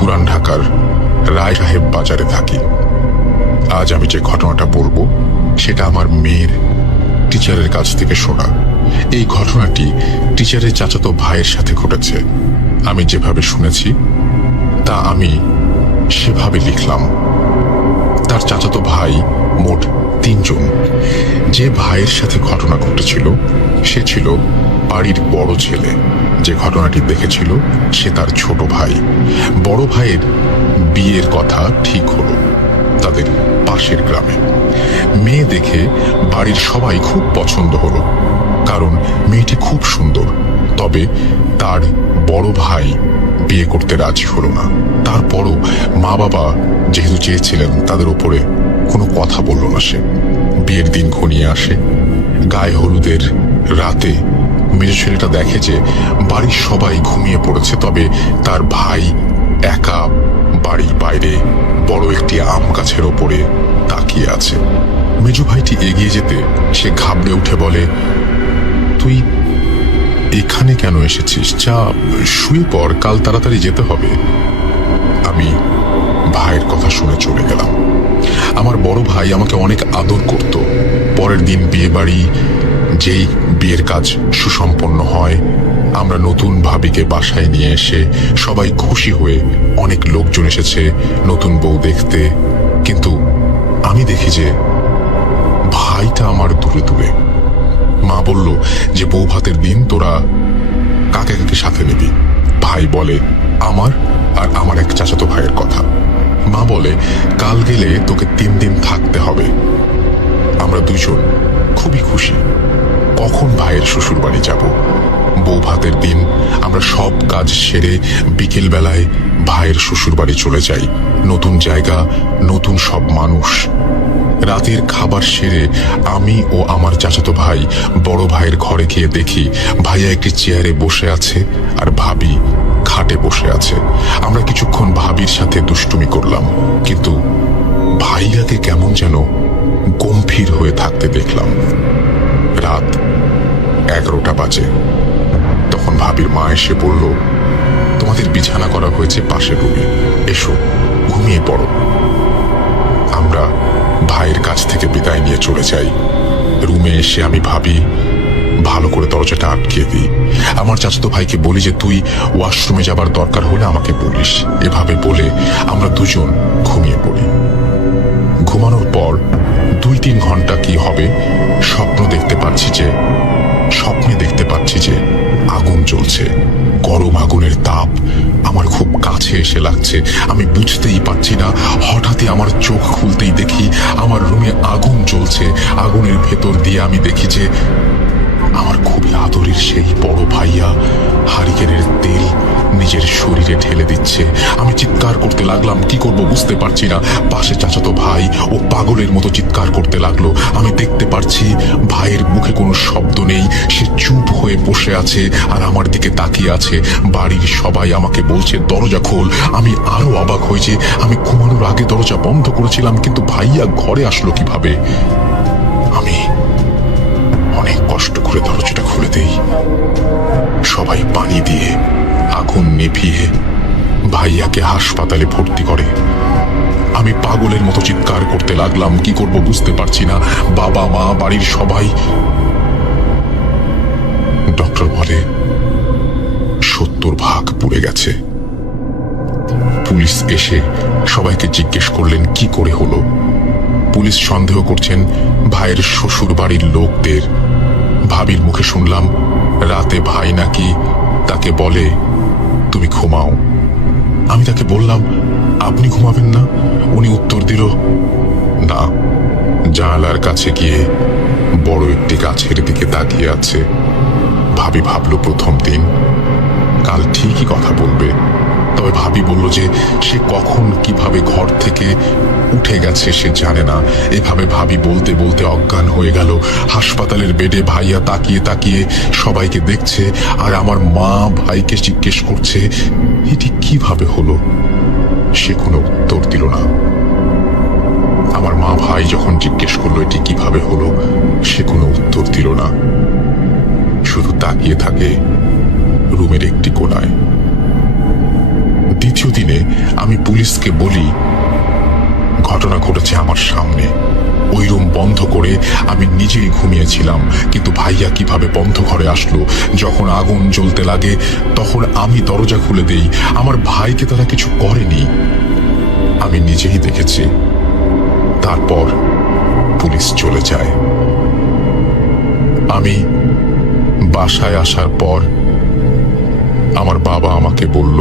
পুরান ঢাকার রায় সাহেব বাজারে থাকি। আজ আমি যে ঘটনাটা বলবো সেটা আমার মেয়ের টিচারের কাছ থেকে শোনা। এই ঘটনাটি টিচারের চাচাতো ভাইয়ের সাথে ঘটেছে। আমি যেভাবে শুনেছি তা আমি সেভাবে লিখলাম। তার চাচাতো ভাই মোট 3 জন। যে ভাইয়ের সাথে ঘটনা ঘটেছিল সে ছিল বাড়ির বড় ছেলে। যে ঘটনাটি দেখেছিল সে তার ছোট ভাই। বড় ভাইয়ের বিয়ের কথা ঠিক হলো তাদের পাশের গ্রামে। মেয়ে দেখে বাড়ির সবাই খুব পছন্দ হলো, কারণ মেয়েটি খুব সুন্দর। তবে তার বড় ভাই বিয়ে করতে রাজি হলো না। তারপরও মা বাবা যেহেতু চেয়েছিলেন, তাদের উপরে কোনো কথা বলল না সে। বিয়ের দিন ঘনিয়ে আসে। গায়ে হলুদের রাতে মেজ ছেলেটা দেখে যে বাড়ির সবাই ঘুমিয়ে পড়েছে, তবে তার ভাই একা বাড়ির বাইরে বড় একটি আম গাছের ওপরে তাকিয়ে আছে। মেজু ভাইটি এগিয়ে যেতে সে ঘাবড়ে উঠে বলে, তুই এখানে কেন এসেছিস? যা শুয়ে পড়, কাল তাড়াতাড়ি যেতে হবে। আমি ভাইয়ের কথা শুনে চলে গেলাম। আমার বড় ভাই আমাকে অনেক আদর করত। পরের দিন বিয়ে বাড়ি, যেই বিয়ের কাজ সুসম্পন্ন হয়, আমরা নতুন ভাবিকে বাসায় নিয়ে এসে সবাই খুশি হয়ে অনেক লোকজন এসেছে নতুন বউ দেখতে। কিন্তু আমি দেখি যে ভাইটা আমার দূরে দূরে। মা বলল যে বউ ভাতের দিন তোরা কাকে কাকে সাথে নিবি। ভাই বলে আমার আর আমার এক চাচাতো ভাইয়ের কথা। মা বলে কাল গেলে তোকে 3 দিন থাকতে হবে। আমরা দুজন খুবই খুশি। কখন ভাইয়ের শ্বশুর বাড়ি যাব। বউ ভাতের দিন আমরা সব কাজ সেরে বিকেল বেলায় ভাইয়ের শ্বশুর বাড়ি চলে যাই। নতুন জায়গা, নতুন সব মানুষ। রাতের খাবার সেরে আমি ও আমার চাচাতো ভাই বড় ভাইয়ের ঘরে গিয়ে দেখি ভাইয়া একটি চেয়ারে বসে আছে আর ভাবি খাটে বসে আছে। আমরা কিছুক্ষণ ভাবির সাথে দুষ্টুমি করলাম, কিন্তু ভাইয়াকে কেমন যেন গম্ভীর হয়ে থাকতে দেখলাম। রাত 11টা বাজে। তখন ভাবির মা এসে বলল, তোমাদের বিছানা করা হয়েছে পাশের রুমে, এসো ঘুমিয়ে পড়ো। আমরা ভাইয়ের কাছ থেকে বিদায় নিয়ে চলে যাই। রুমে এসে আমি ভাবি ভালো করে দরজাটা আটকে দিই। আমার চাচাতো ভাইকে বলি যে তুই ওয়াশরুমে যাবার দরকার হলে আমাকে বলিস। এভাবে বলে আমরা দুজন ঘুমিয়ে পড়ি। ঘুমানোর পর 2-3 ঘন্টা কি হবে, স্বপ্নে দেখতে পাচ্ছি যে আগুন জ্বলছে। গরম আগুনের তাপ আমার খুব কাছে এসে লাগছে। আমি বুঝতেই পারছি না। হঠাৎই আমার চোখ খুলতেই দেখি আমার রুমে আগুন জ্বলছে। আগুনের ভেতর দিয়ে আমি দেখি যে আমার খুবই আদরের সেই বড় ভাইয়া হারিকেনের তেল নিজের শরীরে ঢেলে দিচ্ছে। আমি চিৎকার করতে লাগলাম, কি করব বুঝতে পারছি না। পাশে চাচাতো ভাই ও পাগলের মতো চিৎকার করতে লাগলো। আমি দেখতে পারছি ভাইয়ের মুখে কোনো শব্দ নেই, সে চুপ হয়ে বসে আছে আর আমার দিকে তাকিয়ে আছে। বাড়ির সবাই আমাকে বলছে দরজা খোল। আমি আরো অবাক হই যে আমি ঘুমানোর আগে দরজা বন্ধ করেছিলাম, কিন্তু ভাইয়া ঘরে আসলো কিভাবে। আমি অনেক কষ্ট করে দরজাটা খুলে দেই। সবাই পানি দিয়ে আগুন নিভিয়ে ভাইয়াকে হাসপাতালে ভর্তি করে। আমি পাগলের মতো চিৎকার করতে লাগলাম, কি করব বুঝতে পারছি না। বাবা মা বাড়ির সবাই। ডক্টর বলে 70 ভাগ পুড়ে গেছে। পুলিশ এসে সবাইকে জিজ্ঞেস করলেন কি করে হলো। পুলিশ সন্দেহ করছেন ভাইয়ের শ্বশুর বাড়ির লোকদের। ভাবির মুখে শুনলাম রাতে ভাই নাকি তাকে বলে তুমি ঘুমাও। আমি তাকে বললাম আপনি ঘুমাবেন না? উনি উত্তর দিল না। জানালার কাছে গিয়ে বড় একটি গাছের দিকে তাকিয়ে আছে। ভাবি ভাবলো প্রথম দিন, কাল ঠিকই কথা বলবে। তবে ভাবি বলল যে সে কখন কিভাবে ঘর থেকে উঠে গেছে সে জানে না। এভাবে ভাবি বলতে বলতে অজ্ঞান হয়ে গেল। হাসপাতালের বেডে ভাইয়া তাকিয়ে তাকিয়ে সবাইকে দেখছে, আর আমার মা ভাইকে জিজ্ঞেস করছে এটি কিভাবে হলো। সে কোনো উত্তর দিল না। আমার মা ভাই যখন জিজ্ঞেস করলো এটি কিভাবে হলো, সে কোনো উত্তর দিল না, শুধু তাকিয়ে থাকে রুমের একটি কোণায়। দ্বিতীয় দিনে আমি পুলিশকে বলি ঘটনা ঘটেছে আমার সামনে। ওই রুম বন্ধ করে আমি নিজেই ঘুমিয়েছিলাম, কিন্তু ভাইয়া কিভাবে বন্ধ ঘরে আসলো? যখন আগুন জ্বলতে লাগে তখন আমি দরজা খুলে দেই। আমার ভাইকে তারা কিছু করেনি, আমি নিজেই দেখেছি। তারপর পুলিশ চলে যায়। আমি বাসায় আসার পর আমার বাবা আমাকে বলল,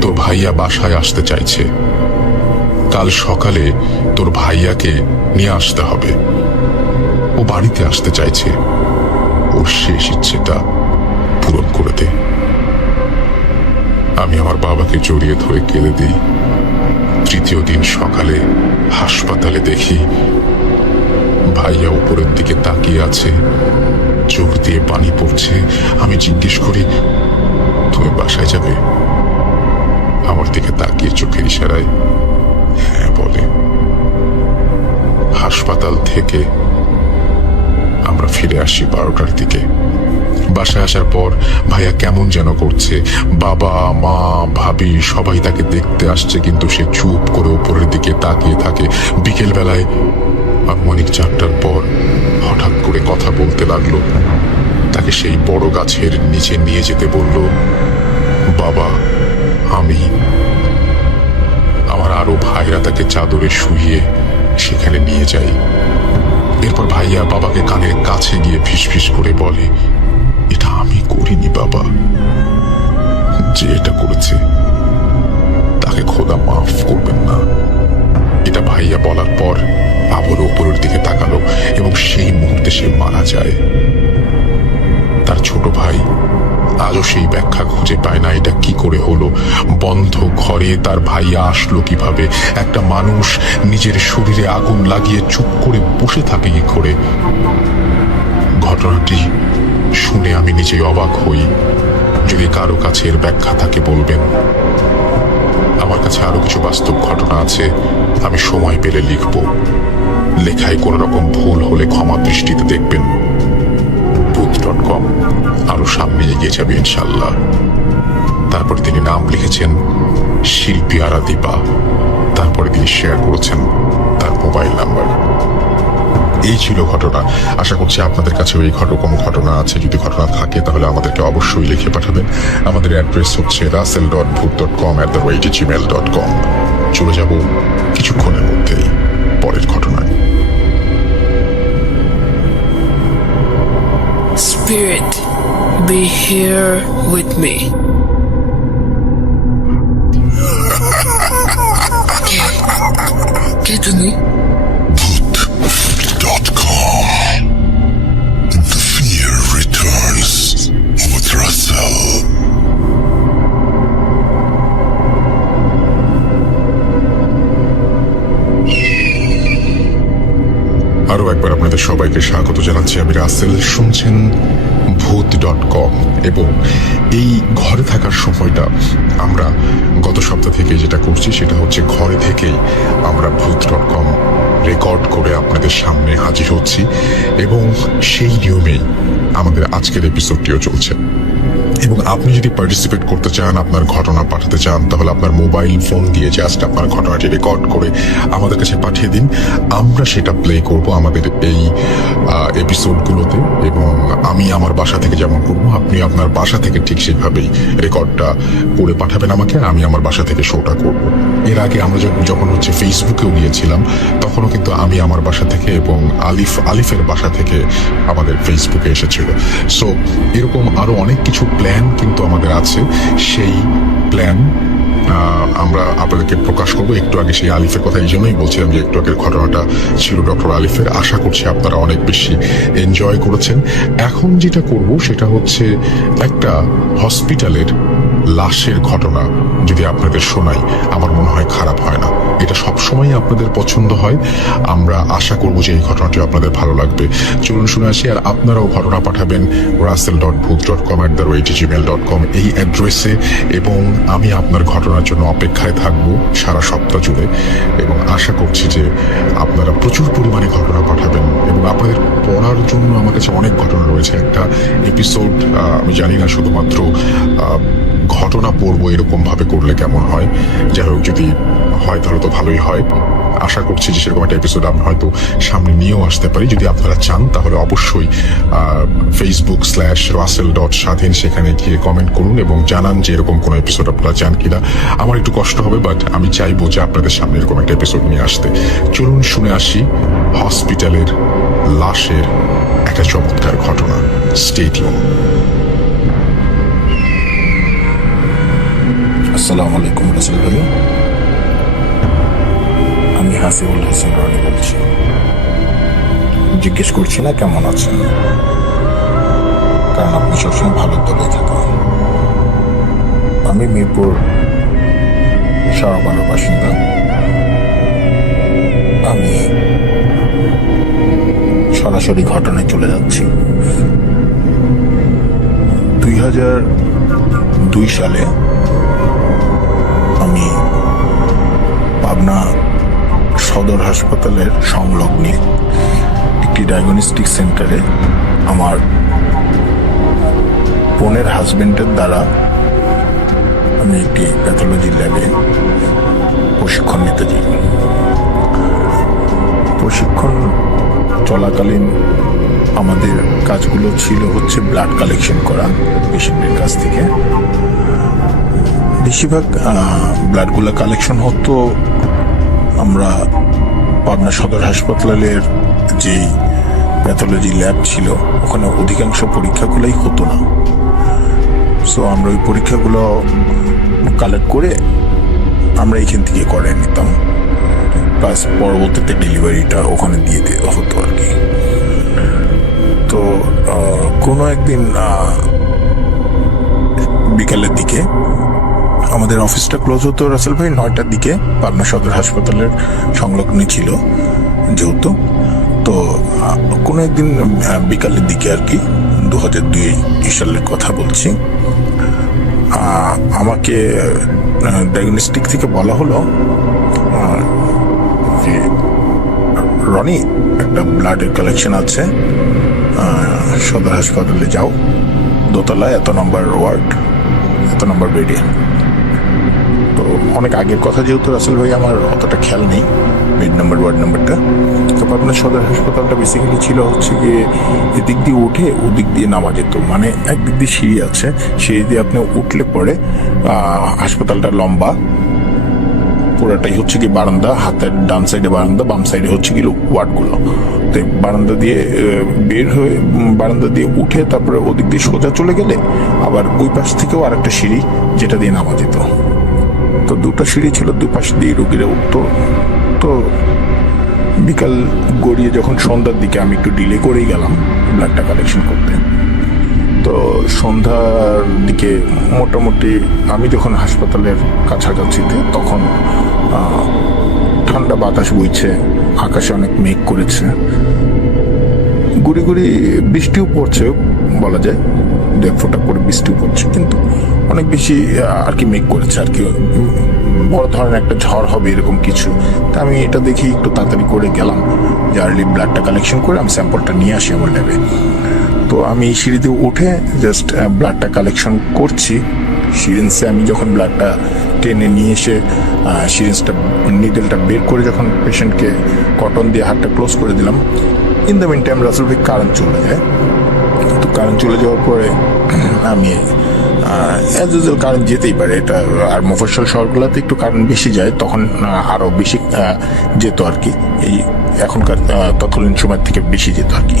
তোর ভাইয়া বাসায় আসতে চাইছে, কাল সকালে তোর ভাইয়াকে নিয়ে আসতে হবে। ও বাড়িতে আসতে চাইছে, ওর শেষ ইচ্ছেটা পূরণ করে দে। আমি আমার বাবাকে জড়িয়ে ধরে কেঁদে দিই। তৃতীয় দিন সকালে হাসপাতালে দেখি ভাইয়া উপরের দিকে তাকিয়ে আছে, চোখ দিয়ে পানি পড়ছে। আমি জিজ্ঞেস করি, তুমি বাসায় যাবে? আমার দিকে তাকিয়ে চোখের ইশারায় হ্যাঁ বলে। হাসপাতাল থেকে আমরা ফিরে আসি 12টার দিকে। বাসায় আসার পর ভাইয়া কেমন যেন করছে। বাবা, মা, ভাবি সবাই তাকে দেখতে আসছে, কিন্তু সে চুপ করে উপরের দিকে তাকিয়ে থাকে। বিকেল বেলায় আনুমানিক 4টার পর হঠাৎ করে কথা বলতে লাগলো। তাকে সেই বড় গাছের নিচে নিয়ে যেতে বলল। বাবা, আমি, আমার আরো ভাইরা তাকে চাদরে শুইয়ে সেখানে নিয়ে যাই। এরপর ভাইয়া বাবাকে কানের কাছে গিয়ে ফিসফিস করে বলে, এটা আমি করিনি বাবা, যে এটা করেছে তাকে খোদা মাফ করবেন না। এটা ভাইয়া বলার পর আবারও উপরের দিকে তাকালো এবং সেই মুহূর্তে সে মারা যায়। তার ছোট ভাই আজও সেই ব্যাখ্যা খুঁজে পায় না, এটা কি করে হলো। বন্ধ ঘরে তার ভাইয়া আসলো কিভাবে? একটা মানুষ নিজের শরীরে আগুন লাগিয়ে চুপ করে বসে থাকে কি করে? ঘটনাটি শুনে আমি নিজেই অবাক হই। যদি কারো কাছে এর ব্যাখ্যা থাকে বলবেন। আমার কাছে আরো কিছু বাস্তব ঘটনা আছে, আমি সময় পেলে লিখব। লেখায় কোনো রকম ভুল হলে ক্ষমা দৃষ্টিতে দেখবেন। ভূত.com আরো সামনে এগিয়ে যাবে ইনশাল্লাহ। তারপরে তিনি নাম লিখেছেন শিল্পী আরাদীপা। তারপরে তিনি শেয়ার করেছেন তার মোবাইল নাম্বার। এই ছিল ঘটনা। আশা করছি আপনাদের কাছেও এই কোনো ঘটনা আছে। যদি ঘটনা থাকে তাহলে আমাদেরকে অবশ্যই লিখে পাঠাবেন। আমাদের অ্যাড্রেস হচ্ছে russell.bhoot.com@gmail.com। চলে যাব কিছুক্ষণের মধ্যেই পরের ঘটনায়। Spirit, be here with me. কে তুমি? Bhoot.com. The fear returns with Russell. আরো একবার আপনাদের সবাইকে স্বাগত জানাচ্ছি। আমি রাসেল, শুনছেন ভূত.com। এবং এই ঘরে থাকার সময়টা আমরা গত সপ্তাহ থেকে যেটা করছি সেটা হচ্ছে ঘরে থেকেই আমরা ভূত.com রেকর্ড করে আপনাদের সামনে হাজির হচ্ছি, এবং সেই নিয়মেই আমাদের আজকের এপিসোডটিও চলছে। এবং আপনি যদি পার্টিসিপেট করতে চান, আপনার ঘটনা পাঠাতে চান, তাহলে আপনার মোবাইল ফোন দিয়ে জাস্ট আপনার ঘটনাটি রেকর্ড করে আমাদের কাছে পাঠিয়ে দিন। আমরা সেটা প্লে করব আমাদের এই এপিসোডগুলোতে। এবং আমি আমার বাসা থেকে যেমন করব, আপনি আপনার বাসা থেকে ঠিক সেইভাবেই রেকর্ডটা করে পাঠাবেন আমাকে। আমি আমার বাসা থেকে শোটা করব। এর আগে আমরা যখন হচ্ছে ফেসবুকেও গিয়েছিলাম, তখনও কিন্তু আমি আমার বাসা থেকে এবং আলিফের বাসা থেকে আমাদের ফেসবুকে এসেছিল। সো এরকম আরো অনেক কিছু প্ল্যান কিন্তু আমাদের আছে। সেই প্ল্যান আমরা আপনাদেরকে প্রকাশ করবো। একটু আগে সেই আলিফের কথা এই জন্যই বলছিলাম যে একটু আগের ঘটনাটা ছিল ডক্টর আলিফের। আশা করছি আপনারা অনেক বেশি এনজয় করেছেন। এখন যেটা করব সেটা হচ্ছে একটা হসপিটালের লাশের ঘটনা যদি আপনাদের শোনাই, আমার মনে হয় খারাপ হয় না। এটা সবসময় আপনাদের পছন্দ হয়। আমরা আশা করবো যে এই ঘটনাটি আপনাদের ভালো লাগবে। চলুন শুনে আসি। আর আপনারাও ঘটনা পাঠাবেন russell.bhoot.com@gmail.com এই অ্যাড্রেসে, এবং আমি আপনার ঘটনার জন্য অপেক্ষায় থাকবো সারা সপ্তাহ জুড়ে। এবং আশা করছি যে আপনারা প্রচুর পরিমাণে ঘটনা পাঠাবেন, এবং আপনাদের পড়ার জন্য আমার কাছে অনেক ঘটনা রয়েছে। একটা এপিসোড আমি জানি না শুধুমাত্র ঘটনা পড়বো এরকম ভাবে করলে কেমন হয়। যাই হোক, যদি হয় তাহলে তো ভালোই হয়। আশা করছি যে সেরকম একটা এপিসোড আমি হয়তো সামনে নিয়েও আসতে পারি। যদি আপনারা চান তাহলে অবশ্যই facebook/russell.স্বাধীন সেখানে গিয়ে কমেন্ট করুন এবং জানান যে এরকম কোনো এপিসোড আপনারা চান কিনা। আমার একটু কষ্ট হবে, বাট আমি চাইবো যে আপনাদের সামনে এরকম একটা এপিসোড নিয়ে আসতে। চলুন শুনে আসি হসপিটালের লাশের একটা চমৎকার ঘটনা। Stay tune. আসসালামু আলাইকুম রাসেল ভাই, আমি হাসিবুল হাসান রনি বলছি। জিজ্ঞেস করছি না কেমন আছেন, কারণ আপনি সবসময় ভালো দলে থাকেন। আমি মিরপুর সারাবানোর বাসিন্দা। আমি সরাসরি ঘটনায় চলে যাচ্ছি। 2002 সালে আমি পাবনা সদর হাসপাতালের সংলগ্নে একটি ডায়াগনস্টিক সেন্টারে আমার বোনের হাজবেন্ডের দ্বারা আমি একটি প্যাথোলজি ল্যাবে প্রশিক্ষণ নিতে যাই। প্রশিক্ষণ চলাকালীন আমাদের কাজগুলো ছিল হচ্ছে ব্লাড কালেকশন করা পেশেন্টের কাছ থেকে। বেশিরভাগ ব্লাডগুলো কালেকশন হতো আমরা পাবনা সদর হাসপাতালের যে প্যাথোলজি ল্যাব ছিল ওখানে অধিকাংশ পরীক্ষাগুলোই হতো না। সো আমরা ওই পরীক্ষাগুলো কালেক্ট করে আমরা এখান থেকে করে নিতাম, প্লাস পরবর্তীতে ডেলিভারিটা ওখানে দিয়ে দেওয়া হতো আর কি। তো কোনো একদিন বিকালের দিকে আমাদের অফিসটা ক্লোজ হতো রাসেল ভাই 9টার দিকে, পাবনা সদর হাসপাতালের সংলগ্নে ছিল যেহেতু। তো কোনো একদিন বিকালের দিকে আর কি 2002 সালের কথা বলছি, আমাকে ডায়াগনস্টিক থেকে বলা হলো যে রনি, একটা ব্লাডের কালেকশন আছে, সদর হাসপাতালে যাও, দোতলায় এত নম্বর ওয়ার্ড, এত নম্বর বেডে। তো অনেক আগের কথা যেহেতু রাসেল ভাই আমার অতটা খেয়াল নেই বেড নাম্বার ওয়ার্ড নাম্বারটা। তো আপনার সদর হাসপাতালটা বেসিক্যালি ছিল হচ্ছে গিয়ে এদিক দিয়ে উঠে ওদিক দিয়ে নামা যেত, মানে একদিক দিয়ে সিঁড়ি আছে, সিঁড়ি দিয়ে আপনি উঠলে পরে হাসপাতালটা লম্বা, পুরাটাই হচ্ছে কি বারান্দা, হাতের ডান সাইডে বারান্দা, বাম সাইডে হচ্ছে কি ওয়ার্ডগুলো। তো বারান্দা দিয়ে বের হয়ে বারান্দা দিয়ে উঠে তারপরে ওদিক দিয়ে সোজা চলে গেলে আবার ওই পাশ থেকেও আর একটা সিঁড়ি যেটা দিয়ে নামা যেত। তো দুটো সিঁড়ি ছিল, দুপাশ দিয়ে রোগীরা উঠতো। তো বিকাল গড়িয়ে যখন সন্ধ্যার দিকে আমি একটু ডিলে করেই গেলাম ব্লাডটা কালেকশন করতে। তো সন্ধ্যার দিকে মোটামুটি আমি যখন হাসপাতালের কাছাকাছিতে তখন ঠান্ডা বাতাস বইছে, আকাশে অনেক মেঘ করেছে, গুড়ি গুড়ি বৃষ্টিও পড়ছে বলা যায়, 1 ফোঁটা করে বৃষ্টিও পড়ছে, কিন্তু অনেক বেশি আর কি মেঘ করেছে আর কি, বড় ধরনের একটা ঝড় হবে এরকম কিছু। তা আমি এটা দেখি একটু তাড়াতাড়ি করে গেলাম যে আর্লি ব্লাডটা কালেকশন করে আমি স্যাম্পলটা নিয়ে আসি আমার ল্যাবে। তো আমি সিঁড়িতে উঠে জাস্ট ব্লাডটা কালেকশন করছি। সিরিঞ্জে আমি যখন ব্লাডটা টেনে নিয়ে এসে সিরিঞ্জটা নিডেলটা বের করে যখন পেশেন্টকে কটন দিয়ে হাতটা ক্লোজ করে দিলাম, in the meantime Rasel ভাই কারেন্ট চলে যায়। তো কারেন্ট চলে যাওয়ার পরে আমি অ্যাজ ইউজুয়াল কারেন্ট যেতেই পারে, এটা আর মফস্বল শহরগুলোতে একটু কারেন্ট বেশি যায়, তখন আরও বেশি যেত আর কি, এই এখনকার তৎকালীন সময় থেকে বেশি যেত আর কি।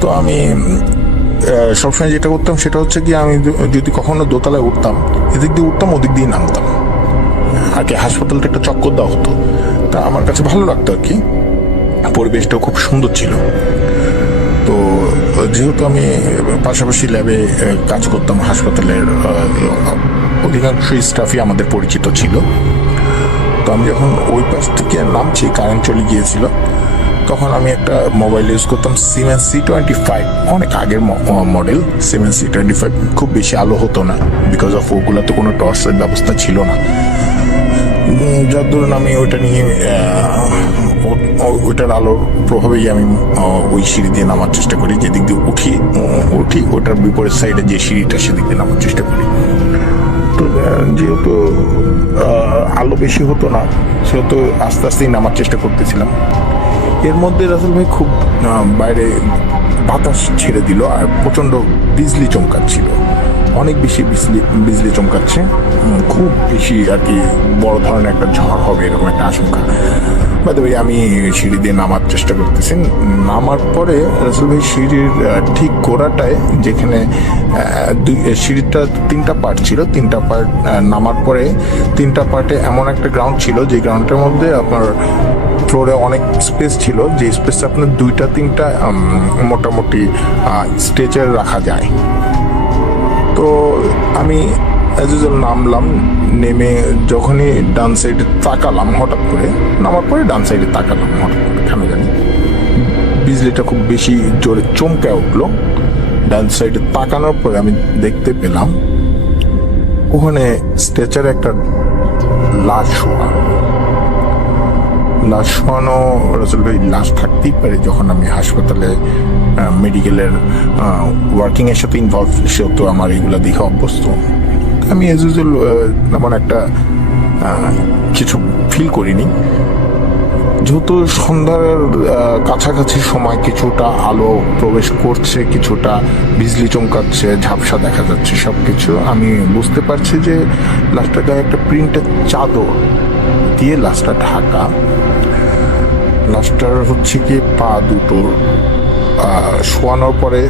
তো আমি সবসময় যেটা করতাম সেটা হচ্ছে কি, আমি যদি কখনো দোতলায় উঠতাম, এদিক দিয়ে উঠতাম ওদিক দিয়ে নামতাম আর কি। হাসপাতালটা একটা চক্কর দেওয়া হতো, তা আমার কাছে ভালো লাগতো আর কি, পরিবেশটাও খুব সুন্দর ছিল। তো যেহেতু আমি পাশাপাশি ল্যাবে কাজ করতাম, হাসপাতালের অধিকাংশ স্টাফই আমাদের পরিচিত ছিল। তো আমি যখন ওই পাশ থেকে নামছি, কারেন্ট চলে গিয়েছিল, তখন আমি একটা মোবাইল ইউজ করতাম সিমেন্স C25, অনেক আগের মডেল সিমেন্স C25। খুব বেশি আলো হতো না, বিকজ অফ ওগুলোতে কোনো টর্চের ব্যবস্থা ছিল না, যার দরুন আমি ওইটা নিয়ে ওইটার আলোর প্রভাবেই আমি ওই সিঁড়ি দিয়ে নামার চেষ্টা করি, যেদিক দিয়ে উঠি ওটার বিপরীত সাইডে যে সিঁড়িটা সেদিক দিয়ে নামার চেষ্টা করি। তো যেহেতু আলো বেশি হতো না, সেহেতু আস্তে আস্তেই নামার চেষ্টা করতেছিলাম। এর মধ্যে রাসেল ভাই খুব বাইরে বাতাস ছেড়ে দিল আর প্রচণ্ড বিজলি চমকাচ্ছিল, অনেক বেশি বিজলি চমকাচ্ছে, খুব বেশি আর কি বড় ধরনের একটা ঝড় হবে এরকম একটা আশঙ্কা। বাই দ্য ওয়ে, আমি সিঁড়ি দিয়ে নামার চেষ্টা করতেছি। নামার পরে রাসেল ভাই সিঁড়ির ঠিক গোড়াটায়, যেখানে সিঁড়িটা 3টা পার্ট ছিল, 3টা পার্ট নামার পরে 3টা পার্টে এমন একটা গ্রাউন্ড ছিল যে গ্রাউন্ডের মধ্যে আপনার ফ্লোরে অনেক স্পেস ছিল, যে স্পেসে আপনার 2-3টা মোটামুটি স্ট্রেচার রাখা যায়। তো আমি অ্যাজ ইউজুয়াল নামলাম, নেমে যখনই ডান সাইডে তাকালাম, হঠাৎ করে নামার পরে ডান সাইডে তাকালাম, হঠাৎ করে কেন জানি বিজলিটা খুব বেশি জোরে চমকে উঠলো। ডান সাইডে তাকানোর পরে আমি দেখতে পেলাম ওখানে স্ট্রেচারে একটা লাশ শোয়ানো। রাসেল ভাই, লাশ থাকতেই পারে, যখন আমি হাসপাতালে মেডিকেলের ওয়ার্কিং এর সাথে ইনভলভ, সেহেতু আমার এগুলো দেখে অভ্যস্ত। আমি এজ ইউজুয়াল তেমন একটা কিছু ফিল করিনি। যেহেতু সন্ধ্যার কাছাকাছি সময়, কিছুটা আলো প্রবেশ করছে, কিছুটা বিজলি চমকাচ্ছে, ঝাপসা দেখা যাচ্ছে, সবকিছু আমি বুঝতে পারছি যে লাশটার গায়ে একটা প্রিন্টের চাদর দিয়ে লাশটা ঢাকা। লাশটার হচ্ছে কি পা দুটো শোয়ানোর পরে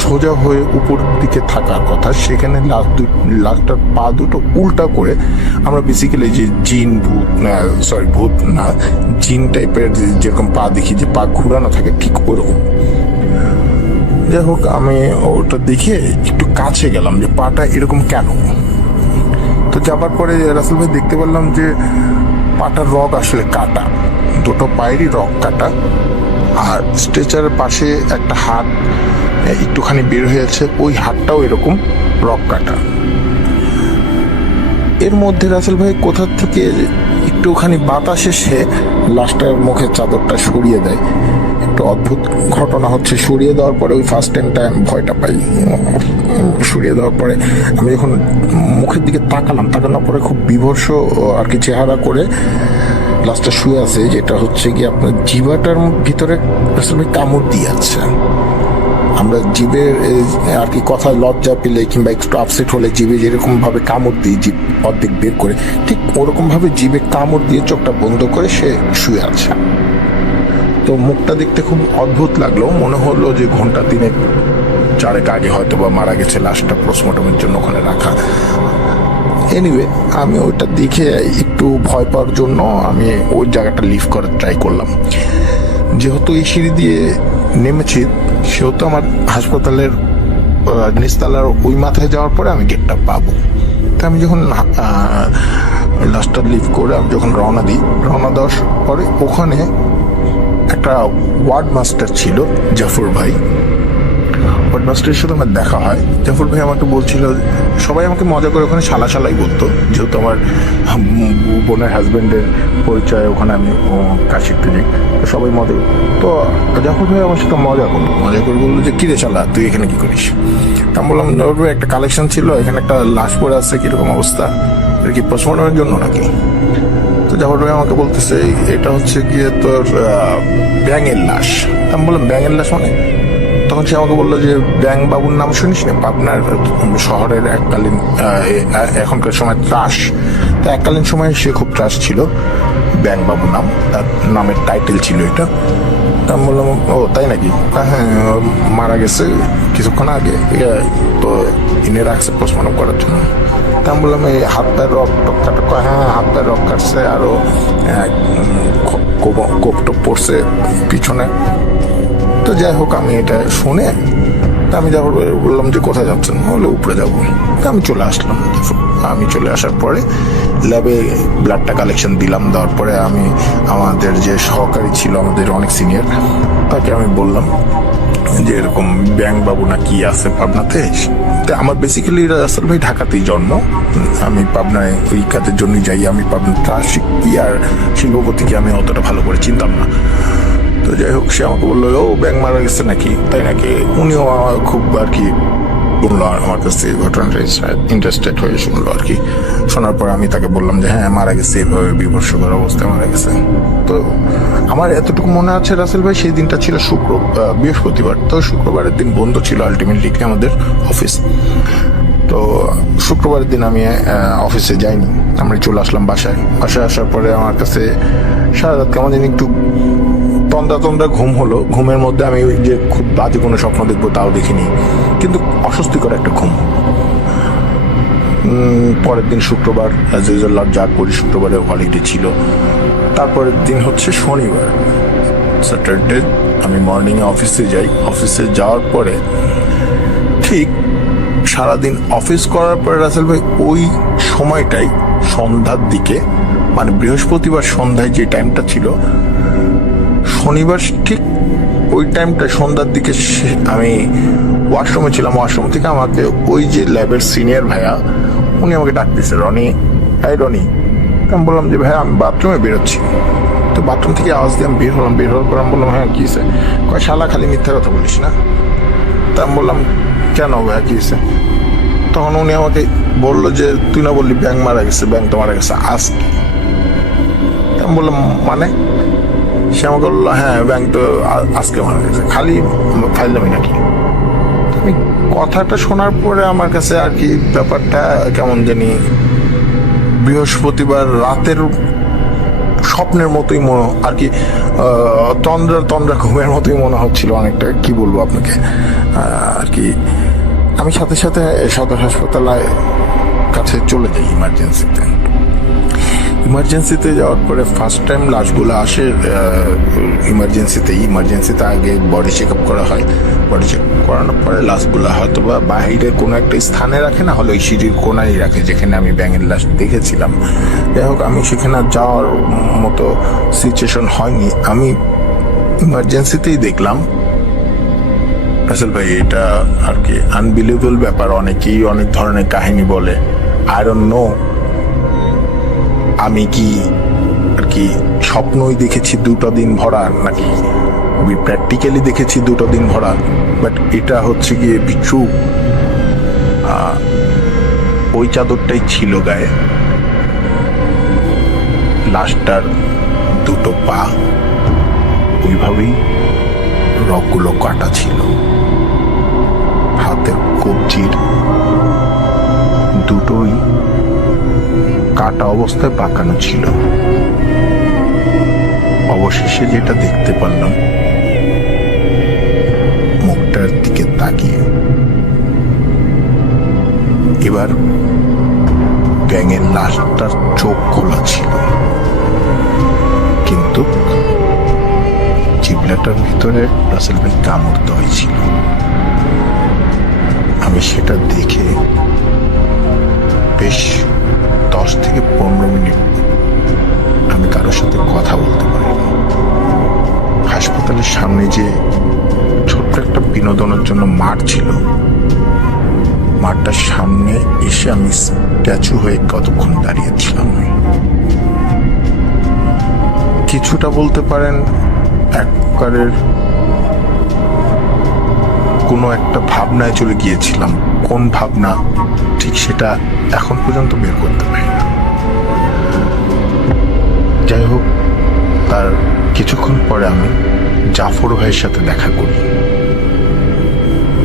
সোজা হয়ে উপর দিকে থাকার কথা, সেখানে লাশটার পা দুটো উল্টা করে, আমরা বেসিক্যালি যে ভূত না, জিন টাইপের যেরকম পা দেখি, যে পা ঘুরানো থাকে, ঠিক ওরকম। যাই হোক, আমি ওটা দেখে একটু কাছে গেলাম যে পাটা এরকম কেন। তো যাবার পরে রাসেল ভাই দেখতে পারলাম যে পাটার রগ আসলে কাটা, দুটো পায়েরই রগ কাটা, আর স্ট্রেচারের পাশে একটা হাত একটুখানি বের হয়েছে, ওই হাতটাও এরকম রগ কাটা। এর মধ্যে রাসেল ভাই কোথা থেকে একটুখানি বাতাস এসে লাশটার মুখের চাদরটা সরিয়ে দেয়। একটু অদ্ভুত ঘটনা হচ্ছে, সরিয়ে দেওয়ার পরে ওই ফার্স্ট টাইমটা আমি ভয়টা পাই। সরিয়ে দেওয়ার পরে আমি যখন মুখের দিকে তাকানোর পরে খুব বিভৎস আর কি চেহারা করে লাশটা শুয়ে আছে, যেটা হচ্ছে কি আপনার জিভাটার ভিতরে আসলে কামড় দিয়ে আছে। আমরা জিভের আর কি কথা লজ্জা পেলে কিংবা একটু আপসেট হলে জিভে যেরকম ভাবে কামড় দিই, জিভ অর্ধেক বের করে, ঠিক ওরকম ভাবে জিভে কামড় দিয়ে চোখটা বন্ধ করে সে শুয়ে আছে। তো মুখটা দেখতে খুব অদ্ভুত লাগলো, মনে হলো যে ঘন্টা 3-4 আগে হয়তো বা মারা গেছে, লাশটা পোস্টমর্টমের জন্য ওখানে রাখা। এনিওয়ে, আমি ওইটা দেখে একটু ভয় পাওয়ার জন্য আমি ওই জায়গাটা লিভ করার ট্রাই করলাম। যেহেতু এই সিঁড়ি দিয়ে নেমেছি, সেহেতু আমার হাসপাতালের নিচতলার ওই মাথায় যাওয়ার পরে আমি গেটটা পাবো। তা আমি যখন লাস্টটা লিভ করে আমি যখন রওনা দেওয়ার পরে ওখানে একটা ওয়ার্ড মাস্টার ছিল, জাফর ভাই। ওয়ার্ড মাস্টারের সাথে আমার দেখা হয়। জাফর ভাই আমাকে বলছিল, সবাই আমাকে মজা করে ওখানে শালাই বলতো, যেহেতু আমার বোনের হাজবেন্ডের পরিচয় ওখানে আমি কাজ শিখতে যাই, তো সবাই মজা। তো জাফর ভাই আমার সাথে মজা করে বললো যে, কিরে শালা, তুই এখানে কি করিস? তা আমি বললাম, জাফর ভাই, একটা কালেকশন ছিল, এখানে একটা লাশ পড়ে আসছে, কিরকম অবস্থা, এটা কি পোস্টমর্টমের জন্য নাকি? তো জাফর ভাই আমাকে বলতেছে, এটা হচ্ছে গিয়ে তোর ব্যাঙের লাশ। আমি বললাম, ব্যাঙের লাশ মানে? তখন সে আমাকে বললো যে, ব্যাং বাবুর নাম শুনিস না, পাবনার শহরের এককালীন এখনকার সময় ত্রাস, তো এককালীন সময় সে খুব ত্রাস ছিল, ব্যাং বাবু নাম, তার নামের টাইটেল ছিল এটা। তা আমি বললাম, ও তাই নাকি? হ্যাঁ, মারা গেছে কিছুক্ষণ আগে, তো এনে রাখছে পোস্টমর্টম করার জন্য। তা আমি বললাম, এই হাত পায়ের রক টক কাটা? হ্যাঁ, হাত পায়ের রক কাটছে, আরো কোপ টোপ পড়ছে পিছনে। তো যাই হোক, আমি এটা শুনে আমি যাবো বললাম যে, কোথায় যাচ্ছেন? বললে, উপরে যাবো। তা আমি চলে আসলাম। আমি চলে আসার পরে ল্যাবে ব্লাডটা কালেকশন দিলাম। দেওয়ার পরে আমি আমাদের যে সহকারী ছিল, আমাদের অনেক সিনিয়র, তাকে আমি বললাম যে এরকম ব্যাং বাবু না কি আছে পাবনাতে। তো আমার বেসিক্যালি রাসেল ভাই ঢাকাতেই জন্ম, আমি পাবনায় ওই কাজের জন্যই যাই। আমি পাবনা শিক্ষি আর শিল্পপতিকে আমি অতটা ভালো করে চিনতাম না। তো যাই হোক, সে আমাকে বললো ও ব্যাং মারা গেছে নাকি, তাই নাকি। উনিও খুব আর কি শুনলো আমার কাছ থেকে ঘটনাটা, ইন্টারেস্টেড হয়ে শুনলো আর কি। শোনার পর আমি তাকে বললাম যে হ্যাঁ মারা গেছে, এভাবে বিভৎসকর অবস্থায় মারা গেছে। তো আমার এতটুকু মনে আছে রাসেল ভাই সেই দিনটা ছিল বৃহস্পতিবার। তো শুক্রবারের দিন বন্ধ ছিল আলটিমেটলি আমাদের অফিস। তো শুক্রবারের দিন আমি অফিসে যাইনি, আমরা চলে আসলাম বাসায়। বাসায় আসার পরে আমার কাছে সারা রাত কেমন জানি একটু তন্দ্রা তন্দ্রা ঘুম হলো। ঘুমের মধ্যে আমি ওই যে খুব বাজে কোনো স্বপ্ন দেখবো তাও দেখিনি, কিন্তু অস্বস্তিকর একটা ঘুম। পরের দিন শুক্রবার, অ্যাজ ইউজুয়াল যা করি শুক্রবারে হলিডে ছিল। তারপরের দিন হচ্ছে শনিবার, স্যাটারডে। আমি মর্নিংয়ে অফিসে যাই। অফিসে যাওয়ার পরে ঠিক সারাদিন অফিস করার পরে রাসেল ভাই ওই সময়টাই সন্ধ্যার দিকে, মানে বৃহস্পতিবার সন্ধ্যায় যে টাইমটা ছিল, শনিবার ঠিক ওই টাইমটা সন্ধ্যার দিকে আমি ওয়াশরুমে ছিলাম। ওয়াশরুম থেকে আমাকে ওই যে ল্যাবের সিনিয়র ভাইয়া, উনি আমাকে ডাকতেছে, রনি, হাই রনি। আমি বললাম যে ভাইয়া আমি বাথরুমে বেরোচ্ছি। তো বাথরুম থেকে আওয়াজ দিয়ে আমি বের হলাম। বের হওয়ার পর আমি বললাম হ্যাঁ কী হয়েছে? কয় শালা খালি মিথ্যা কথা বলিস না। তা আমি বললাম কেন ভাইয়া কী হয়েছে? তখন উনি আমাকে বললো যে তুই না বললি ব্যাং মারা গেছে, ব্যাং তো মারা গেছে আজকে। আমি বললাম মানে? সে আমাকে বললো হ্যাঁ ব্যাং তো আজকে মারা গেছে, খালি ফাইলামি নাকি। আমি কথাটা শোনার পরে আমার কাছে আর কি ব্যাপারটা কেমন জানি বৃহস্পতিবার রাতের স্বপ্নের মতোই আর কি, তন্দ্রা ঘুমের মতোই মনে হচ্ছিল অনেকটা। কি বলবো আপনাকে আর কি। আমি সাথে সাথে সদর হাসপাতালের কাছে চলে যাই ইমার্জেন্সিতে যাওয়ার পরে ফার্স্ট টাইম লাশগুলো আসে ইমার্জেন্সিতে আগে বডি চেক আপ করা হয়। বডি চেক করানোর পরে লাশগুলো হয়তো বা বাইরে কোনো একটা স্থানে রাখে, না হলে ওই সিঁড়ির কোনায় রাখে যেখানে আমি ব্যাঙের লাশ দেখেছিলাম। যাই হোক, আমি সেখানে যাওয়ার মতো সিচুয়েশন হয়নি। আমি ইমার্জেন্সিতেই দেখলাম রাসেল ভাই, এটা আর কি আনবিলিভেবল ব্যাপার। অনেকেই অনেক ধরনের কাহিনী বলে। আই ডোন্ট নো আমি কি আর কি স্বপ্নই দেখেছি 2টা দিন ভরা, নাকি আমি প্র্যাকটিক্যালি দেখেছি 2টা দিন ভরা। বাট এটা হচ্ছে গিয়ে ট্রু। ওই চাদরটাই ছিল গায়ে, লাশটার 2টো পা ওইভাবেই রগগুলো কাটা ছিল, হাতের কবজির 2টোই কাটা অবস্থায় পাকানো ছিল। অবশেষে যেটা দেখতে পারলাম, মুখটার দিকে তাকিয়ে এবার ব্যাঙের লাশটার চোখ খোলা ছিল, কিন্তু জিবলাটার ভিতরে রাসেল ভাই কামড় দেওয়াই ছিল। আমি সেটা দেখে বেশ 10 থেকে 15 মিনিট আমি কারোর সাথে কথা বলতে পারিনি। হাসপাতালের সামনে যে ছোট্ট একটা বিনোদনের জন্য মাঠ ছিল, মাঠটার সামনে এসে আমি স্ট্যাচু হয়ে কতক্ষণ দাঁড়িয়েছিলাম। কিছুটা বলতে পারেন এক প্রকারের কোনো একটা ভাবনায় চলে গিয়েছিলাম। কোন ভাবনা ঠিক সেটা এখন পর্যন্ত বের করতে পারি না। যাই হোক, তার কিছুক্ষণ পরে আমি জাফর ভাইয়ের সাথে দেখা করি।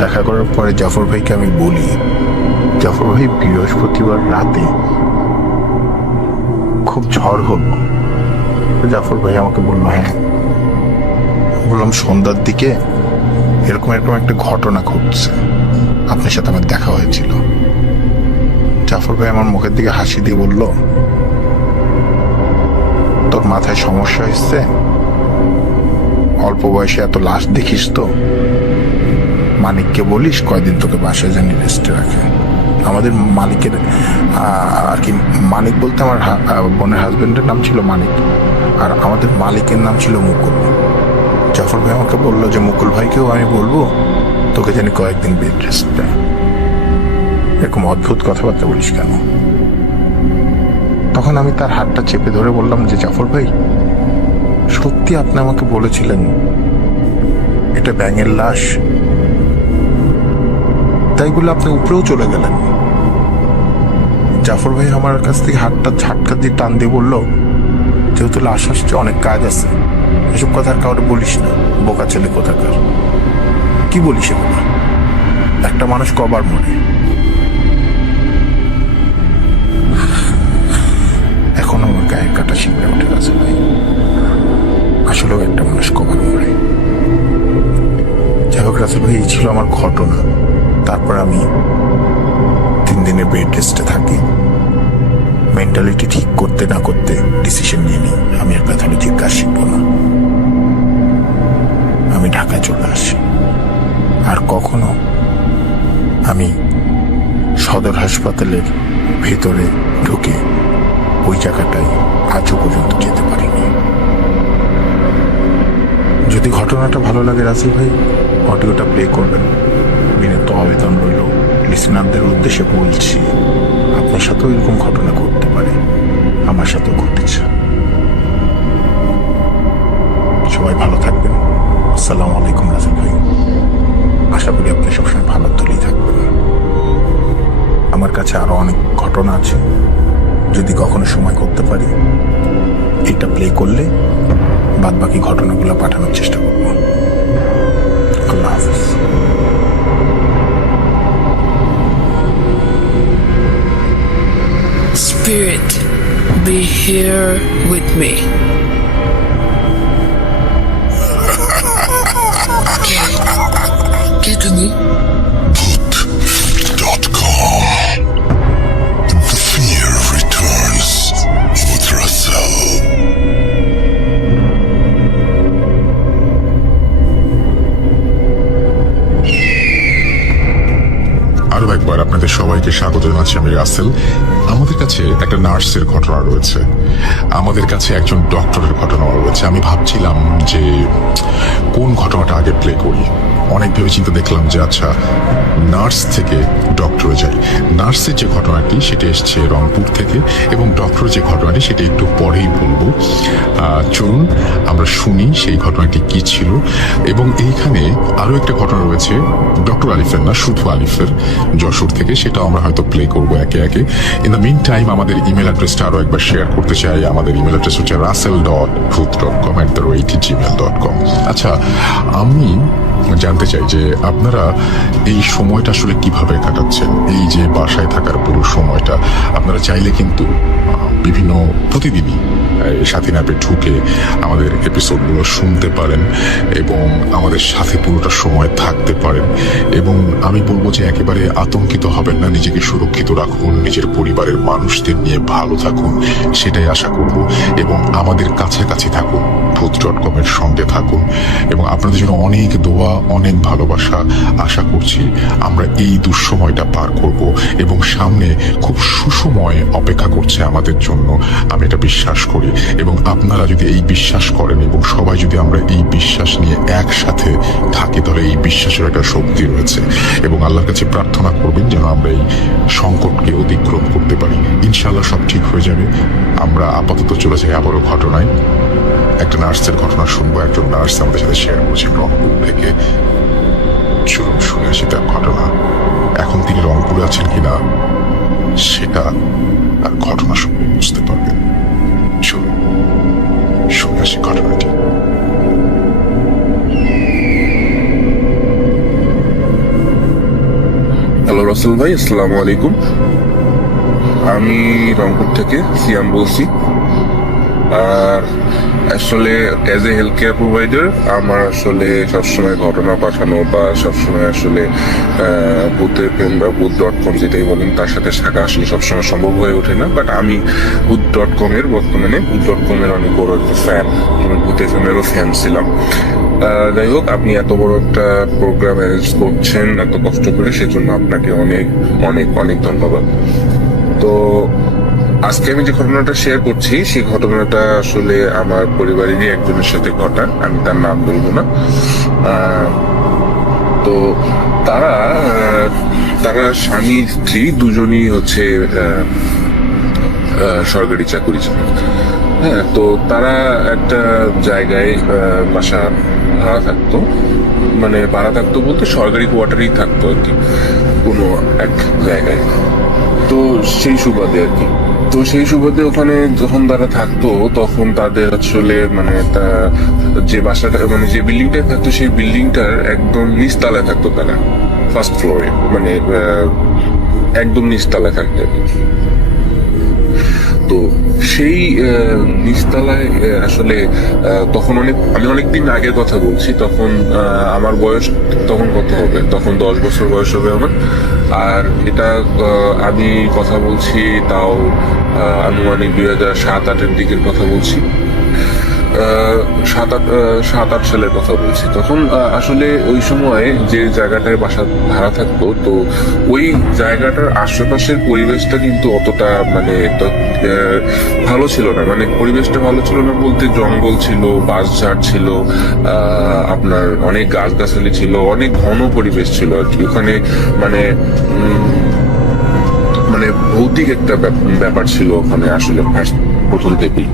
দেখা করার পরে জাফর ভাইকে আমি বলি, জাফর ভাই বৃহস্পতিবার রাতে খুব ঝড় হলো। জাফর ভাই আমাকে বললো হ্যাঁ। বললাম সন্ধ্যার দিকে এরকম একটা ঘটনা ঘটছে, আপনার সাথে আমার দেখা হয়েছিল। জাফর ভাই আমার মুখের দিকে হাসি দিয়ে বলল, তোর মাথায় সমস্যা হয়েছে, অল্প বয়সে এত লাশ দেখিস তো, মানিককে বলিস কয়দিন তোকে বাসায় জানি রেস্টে রাখে। আমাদের মালিকের আর কি, মানিক বলতে আমার বোনের হাজবেন্ডের নাম ছিল মানিক, আর আমাদের মালিকের নাম ছিল মুকুল। জাফর ভাই আমাকে বললো যে মুকুল ভাইকেও আমি বলবো তোকে জানি কয়েকদিন বেড রেস্ট দেয়। এরকম অদ্ভুত কথাবার্তা বলিস কেন? তখন আমি তার হাতটা চেপে ধরে বললাম যে জাফর ভাই, সত্যি আপনি আমাকে বলেছিলেন এটা ব্যাঙের লাশ, তাই বলে আপনি উপরেও চলে গেলেন। জাফর ভাই আমার কাছ থেকে হাতটা ঝাটকা দিয়ে টান দিয়ে বলল, যেহেতু লাশ আসছে অনেক কাজ আছে, এসব কথা আর কাউকে বলিস না, বোকা ছেলে কোথাকার। কি বলিস এগুলো? একটা মানুষ কবার মরে? এখন আমার গায়ে কাটা শিবড়ে উঠে গেছে ভাই। আসলেও একটা মানুষ কবার মরে। যাই হোক রাসেল ভাই, এই ছিল আমার ঘটনা। তারপর আমি 3 দিনের বেড রেস্টে থাকি। মেন্টালিটি ঠিক করতে না করতে ডিসিশন নিয়ে নিই আমি আর প্যাথোলজির কাজ শিখবো না। আমি ঢাকায় চলে আসি। আর কখনো আমি সদর হাসপাতালের ভেতরে ঢুকে ওই জায়গাটায় আজও পর্যন্ত যেতে পারিনি। যদি ঘটনাটা ভালো লাগে রাসেল ভাই, অডিওটা প্লে করবেন। বিনীত আবেদন রইল, লিসনারদের উদ্দেশ্যে বলছি, আপনার সাথেও এরকম ঘটনা ঘটতে পারে, আমার সাথেও ঘটেছে। সবাই ভালো থাকবেন। আসসালামু আলাইকুম রাসেল ভাই। আশা করি আপনি সবসময় ভালো তুলেই থাকবেন। আমার কাছে আরো অনেক ঘটনা আছে, যদি কখনো সময় করতে পারি এটা প্লে করলে বাদ বাকি ঘটনাগুলো পাঠানোর চেষ্টা করব। আল্লাহ হাফিজ। Spirit, be here with me. কে তুমি? Voot.com. The fear returns with Russell. আরো একবার আপনাদের সবাইকে স্বাগত জানাচ্ছি। আমি রাসেল। আমাদের কাছে একটা নার্সের ঘটনা রয়েছে, আমাদের কাছে একজন ডক্টরের ঘটনা রয়েছে। আমি ভাবছিলাম যে কোন ঘটনাটা আগে প্লে করি। অনেক ভেবে চিন্তে দেখলাম যে আচ্ছা, নার্স থেকে ডক্টরে যাই। নার্সের যে ঘটনাটি সেটা এসছে রংপুর থেকে, এবং ডক্টর যে ঘটনাটি সেটা একটু পরেই বলবো। চলুন আমরা শুনি সেই ঘটনাটি কি ছিল। এবং এইখানে আরো একটা ঘটনা রয়েছে, ডক্টর আলিফের না, শুধু আলিফের, যশোর থেকে। সেটাও আমরা হয়তো প্লে করবো একে একে। ইন দ্য মিন টাইম আমাদের ইমেল অ্যাড্রেসটা আরো একবার শেয়ার করতে চাই। আমাদের ইমেল অ্যাড্রেস হচ্ছে russell.truth.com@gmail.com। আচ্ছা, আমি জানতে চাই যে আপনারা এই সময়টা আসলে কিভাবে কাটাচ্ছেন। এই যে বাসায় থাকার পুরো সময়টা আপনারা চাইলে কিন্তু বিভিন্ন প্রতিদিনই সাথী ন্যাপে ঢুকে আমাদের এপিসোডগুলো শুনতে পারেন এবং আমাদের সাথে পুরোটা সময় থাকতে পারেন। এবং আমি বলবো যে একেবারে আতঙ্কিত হবেন না, নিজেকে সুরক্ষিত রাখুন, নিজের পরিবারের মানুষদের নিয়ে ভালো থাকুন, সেটাই আশা করব। এবং আমাদের কাছাকাছি থাকুন, truth.com এর সঙ্গে থাকুন, এবং আপনাদের জন্য অনেক দোয়া, অনেক ভালোবাসা। আশা করছি আমরা এই দুঃসময়টা পার করব এবং সামনে খুব সুসময় অপেক্ষা করছে আমাদের জন্য। আমি এটা বিশ্বাস করি, এবং আপনারা যদি এই বিশ্বাস করেন এবং সবাই যদি আমরা এই বিশ্বাস নিয়ে একসাথে থাকি, তাহলে এই বিশ্বাসের একটা শক্তি রয়েছে। এবং আল্লাহর কাছে প্রার্থনা করবেন যেন আমরা এই সংকটকে অতিক্রম করতে পারি। ইনশাআল্লাহ সব ঠিক হয়ে যাবে। আমরা আপাতত চলে যাই আবারও ঘটনায়। একটা নার্সের ঘটনা শুনবো। একজন নার্স আমাদের সাথে শেয়ার করছেন রংপুর থেকে। চলুন শুনে আসি তার ঘটনা। এখন তিনি রংপুরে আছেন কিনা সেটা আর ঘটনা শুনলে বুঝতে পারবেন। চলুন শুনে আসি ঘটনাটি। হ্যালো রাসেল ভাই, আসসালামু আলাইকুম। আমি রংপুর থেকে সিয়াম বলছি। আর আসলে as a health care provider আমার আসলে সবসময় ঘটনা পাঠানো বা সবসময় আসলে বুথের প্রেম বা বুথ.com যেটাই বলেন তার সাথে থাকা আসলে সবসময় সম্ভব হয়ে ওঠে না। বাট আমি বুথ.com এর বর্তমানে বুথ.com এর অনেক বড় একটা ফ্যান, বুথ এফএমেরও ফ্যান ছিলাম। যাই হোক, আপনি এত বড় একটা প্রোগ্রাম অ্যারেঞ্জ করছেন এত কষ্ট করে, সেজন্য আপনাকে অনেক অনেক অনেক ধন্যবাদ। তো আজকে আমি যে ঘটনাটা শেয়ার করছি সেই ঘটনাটা আসলে আমার পরিবারেরই একজনের সাথে ঘটা, আমি তার নাম বলবো না। তো তারা তারা স্বামী স্ত্রী দুজনই হচ্ছে সরকারি চাকরিজীবী। হ্যাঁ, তো তারা একটা জায়গায় বাসা ভাড়া থাকতো, মানে ভাড়া থাকতো বলতে সরকারি কোয়ার্টারেই থাকতো আর কি, কোনো এক জায়গায়। তো সেই সুবাদে আর কি, তো সেই সুবাদে ওখানে যখন তারা থাকতো তখন তাদের আসলে মানে যে বাসাটা মানে যে বিল্ডিংটায় থাকতো সেই বিল্ডিংটার একদম নিচতলায় থাকতো তারা, ফার্স্ট ফ্লোরে, মানে একদম নিচতলায় থাকতো আর কি। তো সেই নিচতলায় আসলে তখন আমি অনেকদিন আগের কথা বলছি, তখন আমার বয়স তখন কত হবে, তখন 10 বছর বয়স হবে আমার। আর এটা আমি কথা বলছি তাও আনুমানিক 2007-08 দিকের কথা বলছি, 7-8 সালের কথা বলছি। তখন আসলে ওই সময় যে জায়গাটায় বাসা ভাড়া থাকতো, তো ওই জায়গাটার আশেপাশের পরিবেশটা কিন্তু অতটা মানে ভালো ছিল না। মানে পরিবেশটা ভালো ছিল না বলতে জঙ্গল ছিল, বাঁশঝাড় ছিল, আপনার অনেক গাছগাছালি ছিল, অনেক ঘন পরিবেশ ছিল আর কি ওখানে। মানে মানে ভৌতিক একটা ব্যাপার ছিল ওখানে আসলে প্রথম থেকেই।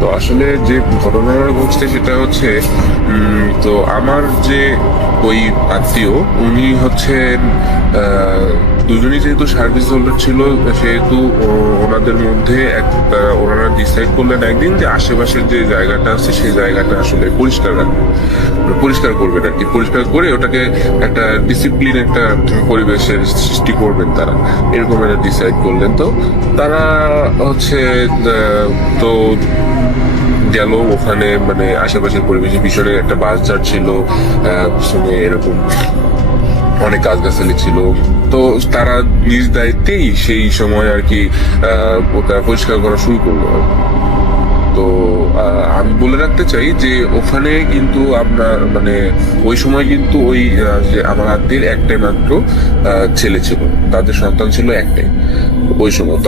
তো আসলে যে ঘটনাটা ঘটছে সেটা হচ্ছে তো আমার যে ওই আত্মীয় উনি হচ্ছে দুজনই যেহেতু সার্ভিস হোল্ডার ছিল, সেহেতু ওনাদের মধ্যে ওনারা ডিসাইড করলেন একদিন যে আশেপাশের যে জায়গাটা আছে সেই জায়গাটা আসলে পরিষ্কার করবেন আর কি, পরিষ্কার করে ওটাকে একটা ডিসিপ্লিন একটা পরিবেশের সৃষ্টি করবেন তারা, এরকম একটা ডিসাইড করলেন। তো তারা হচ্ছে তো গেল ওখানে, মানে আশেপাশের পরিবেশের পিছনে একটা বাঁশঝাড় ছিল, পিছনে এরকম অনেক গাছগাছালি ছিল। তো তারা নিজ দায়িত্বেই সেই সময় আর কি ওটা পরিষ্কার করা শুরু করলো। তো আমি বলে রাখতে চাই যে ওখানে কিন্তু আপনার মানে ওই সময় কিন্তু ওই যে আমার আত্মীয়ের একটাই মাত্র ছেলে ছিল, তাদের সন্তান ছিল একটাই ওই সময়।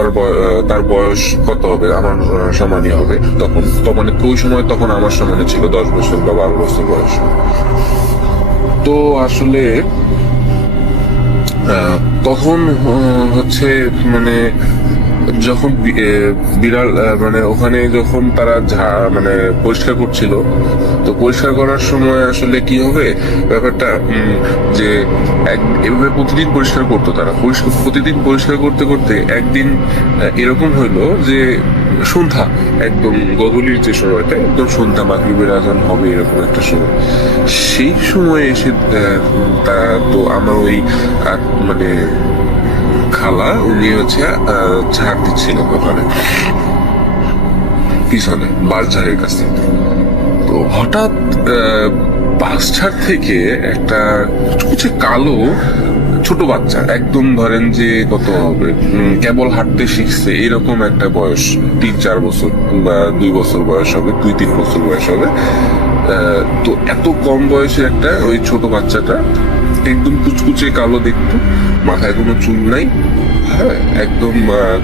তার বয়স কত হবে, আমার সমানই হবে তখন। তো মানে ওই সময় তখন আমার সমানে ছিল 10 বছর বা 12 বছর বয়স। তো আসলে তখন হচ্ছে মানে যখন বিড়াল মানে ওখানে যখন তারা মানে পরিষ্কার করছিল, তো পরিষ্কার করার সময় আসলে কি হবে ব্যাপারটা যে এভাবে প্রতিদিন পরিষ্কার করতো তারা, প্রতিদিন পরিষ্কার করতে করতে একদিন এরকম হইলো যে সন্ধ্যা একদম গধূলির যে সময়টা, একদম সন্ধ্যা মাগরিবের আজান হবে এরকম একটা সময়, সেই সময় এসে তো আমার ওই মানে খালা উনি হচ্ছে ঝাড় দিচ্ছিল ওখানে পিছনে বাঁশঝাড়ের কাছে। তো হঠাৎ বাঁশঝাড় থেকে একটা কুচকুচে কালো ছোট বাচ্চা, একদম ধরেন যে কত হবে, কেবল হাঁটতে শিখছে এরকম একটা বয়স, 3-4 বছর বা 2 বছর বয়স হবে, 2-3 বছর বয়স হবে। তো এত কম বয়সে একটা ওই ছোট বাচ্চাটা একদম কুচকুচে কালো দেখতো, মাথায় কোনো চুল নাই, হ্যাঁ একদম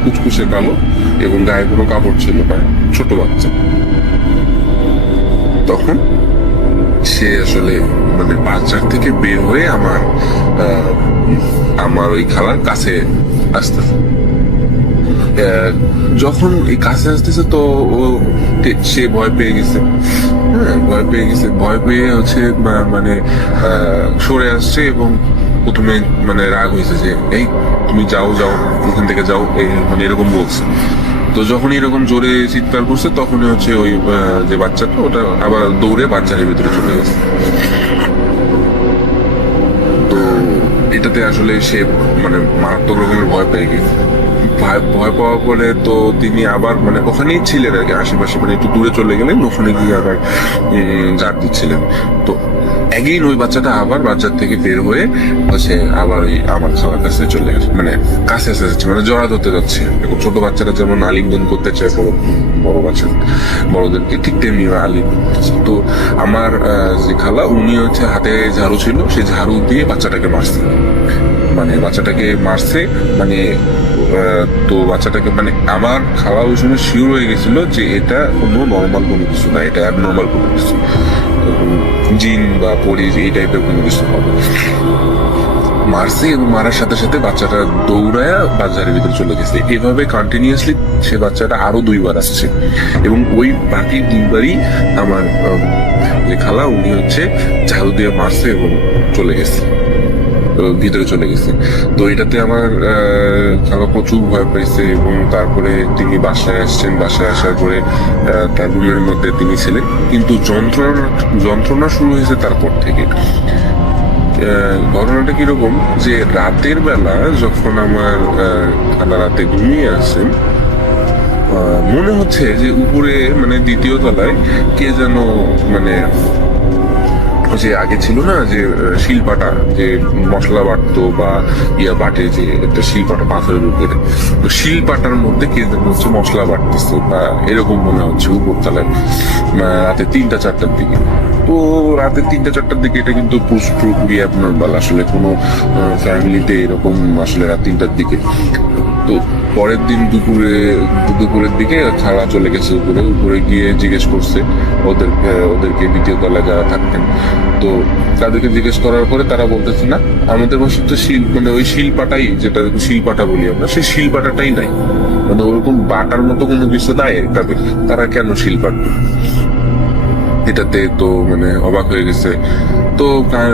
কুচকুচে কালো, এবং গায়ে কোনো কাপড় ছিল না, ছোট বাচ্চা। তখন সে আসলে মানে বাচ্চার থেকে বের হয়ে আমার ওই খালার কাছে আসতেছে। যখন এই কাছে আসতেছে তো সে ভয় পেয়ে গেছে, হ্যাঁ ভয় পেয়ে হচ্ছে মানে সরে আসছে, এবং প্রথমে মানে রাগ হয়েছে যে এই তুমি যাও এখান থেকে যাও, এই মানে এরকম বলছে। তো যখন এরকম জোরে চিৎকার করছে তখনই হচ্ছে ওই যে বাচ্চাটা ওটা আবার দৌড়ে বাচ্চাদের ভিতরে চলে গেছে। তো এটাতে আসলে সে মানে মারাত্মক রকমের ভয় পেয়ে গেছে। ভয় পাওয়ার পরে তো তিনি আবার মানে ওখানেই ছিলেন আর কি, আশেপাশে মানে একটু দূরে চলে গেলেন, ওখানে গিয়ে আবার ঝাড় দিচ্ছিলেন। তো একদিন ওই বাচ্চাটা আবার বাচ্চার থেকে বের হয়ে হচ্ছে আবার ওই আমার খাওয়ার কাছে চলে গেছে, মানে কাছে যাচ্ছে, মানে জড়া ধরতে যাচ্ছে। এখন ছোট বাচ্চারা যেমন আলিঙ্গন করতে চায় বড় বাচ্চা বড়দেরকে, ঠিক তেমনি আলিঙ্গন করতেছে। তো আমার যে খালা উনি হচ্ছে হাতে ঝাড়ু ছিল, সেই ঝাড়ু দিয়ে বাচ্চাটাকে মারছে। মানে বাচ্চাটাকে মারছে, মানে তো বাচ্চাটাকে মানে আমার খাওয়া ওই সময় শিওর হয়ে গেছিল যে এটা কোনো নর্মাল কোনো কিছু না, এটা অ্যাবনর্মাল কোনো কিছু, জিন বা পরি এই টাইপের কোনো কিছু হবে। মারছে এবং মারার সাথে সাথে বাচ্চাটা দৌড়ায়া বাজারের ভিতরে চলে গেছে। এভাবে কন্টিনিউয়াসলি সে বাচ্চাটা আরো 2বার আসছে এবং ওই বাকি 2বারই আমার যে খালা উনি হচ্ছে ঝাড়ু দিয়ে মারছে এবং চলে গেছে, ভিতরে চলে গেছে। তো এটাতে আমার খালা প্রচুর ভয় পাইছে এবং তারপরে তিনি বাসায় আসছেন। বাসায় আসার পরে তার রুমের মধ্যে তিনি ছিলেন, কিন্তু যন্ত্রণা শুরু হয়েছে তারপর থেকে। ঘটনাটা কিরকম যে রাতের বেলা যখন আমার খালা রাতে ঘুমিয়ে আসেন, মনে হচ্ছে যে উপরে মানে 2য় তলায় কে যেন মানে যে আগে ছিল না যে শিলপাটা যে মশলা বাটতো বা বাটে যে একটা শিলপাটা পাথরের উপরে, তো শিলপাটার মধ্যে কে যেন হচ্ছে মশলা বাটতেছে বা এরকম মনে হচ্ছে উপরতলায় রাতে 3টা-4টার দিকে। তো রাতে 3টা-4টার দিকে এটা কিন্তু পুরোপুরি অ্যাবনর্মাল, আসলে কোনো ফ্যামিলিতে এরকম আসলে রাত 3টার দিকে। তো পরের দিন দুপুরের দিকে খালা চলে গেছে উপরে গিয়ে জিজ্ঞেস করছে ওদেরকে 2য় তলায় যারা থাকতেন। তো তাদেরকে জিজ্ঞেস করার পরে তারা বলতেছে না, আমাদের বাসায় তো মানে ওই শিলপাটাই, যেটা শিলপাটা বলি আমরা, সেই শিলপাটাটাই নাই, মানে ওরকম বাটার মতো কোনো কিছু নাই তাদের, তারা কেন শিলপাটা। এটাতে তো মানে অবাক হয়ে গেছে। তো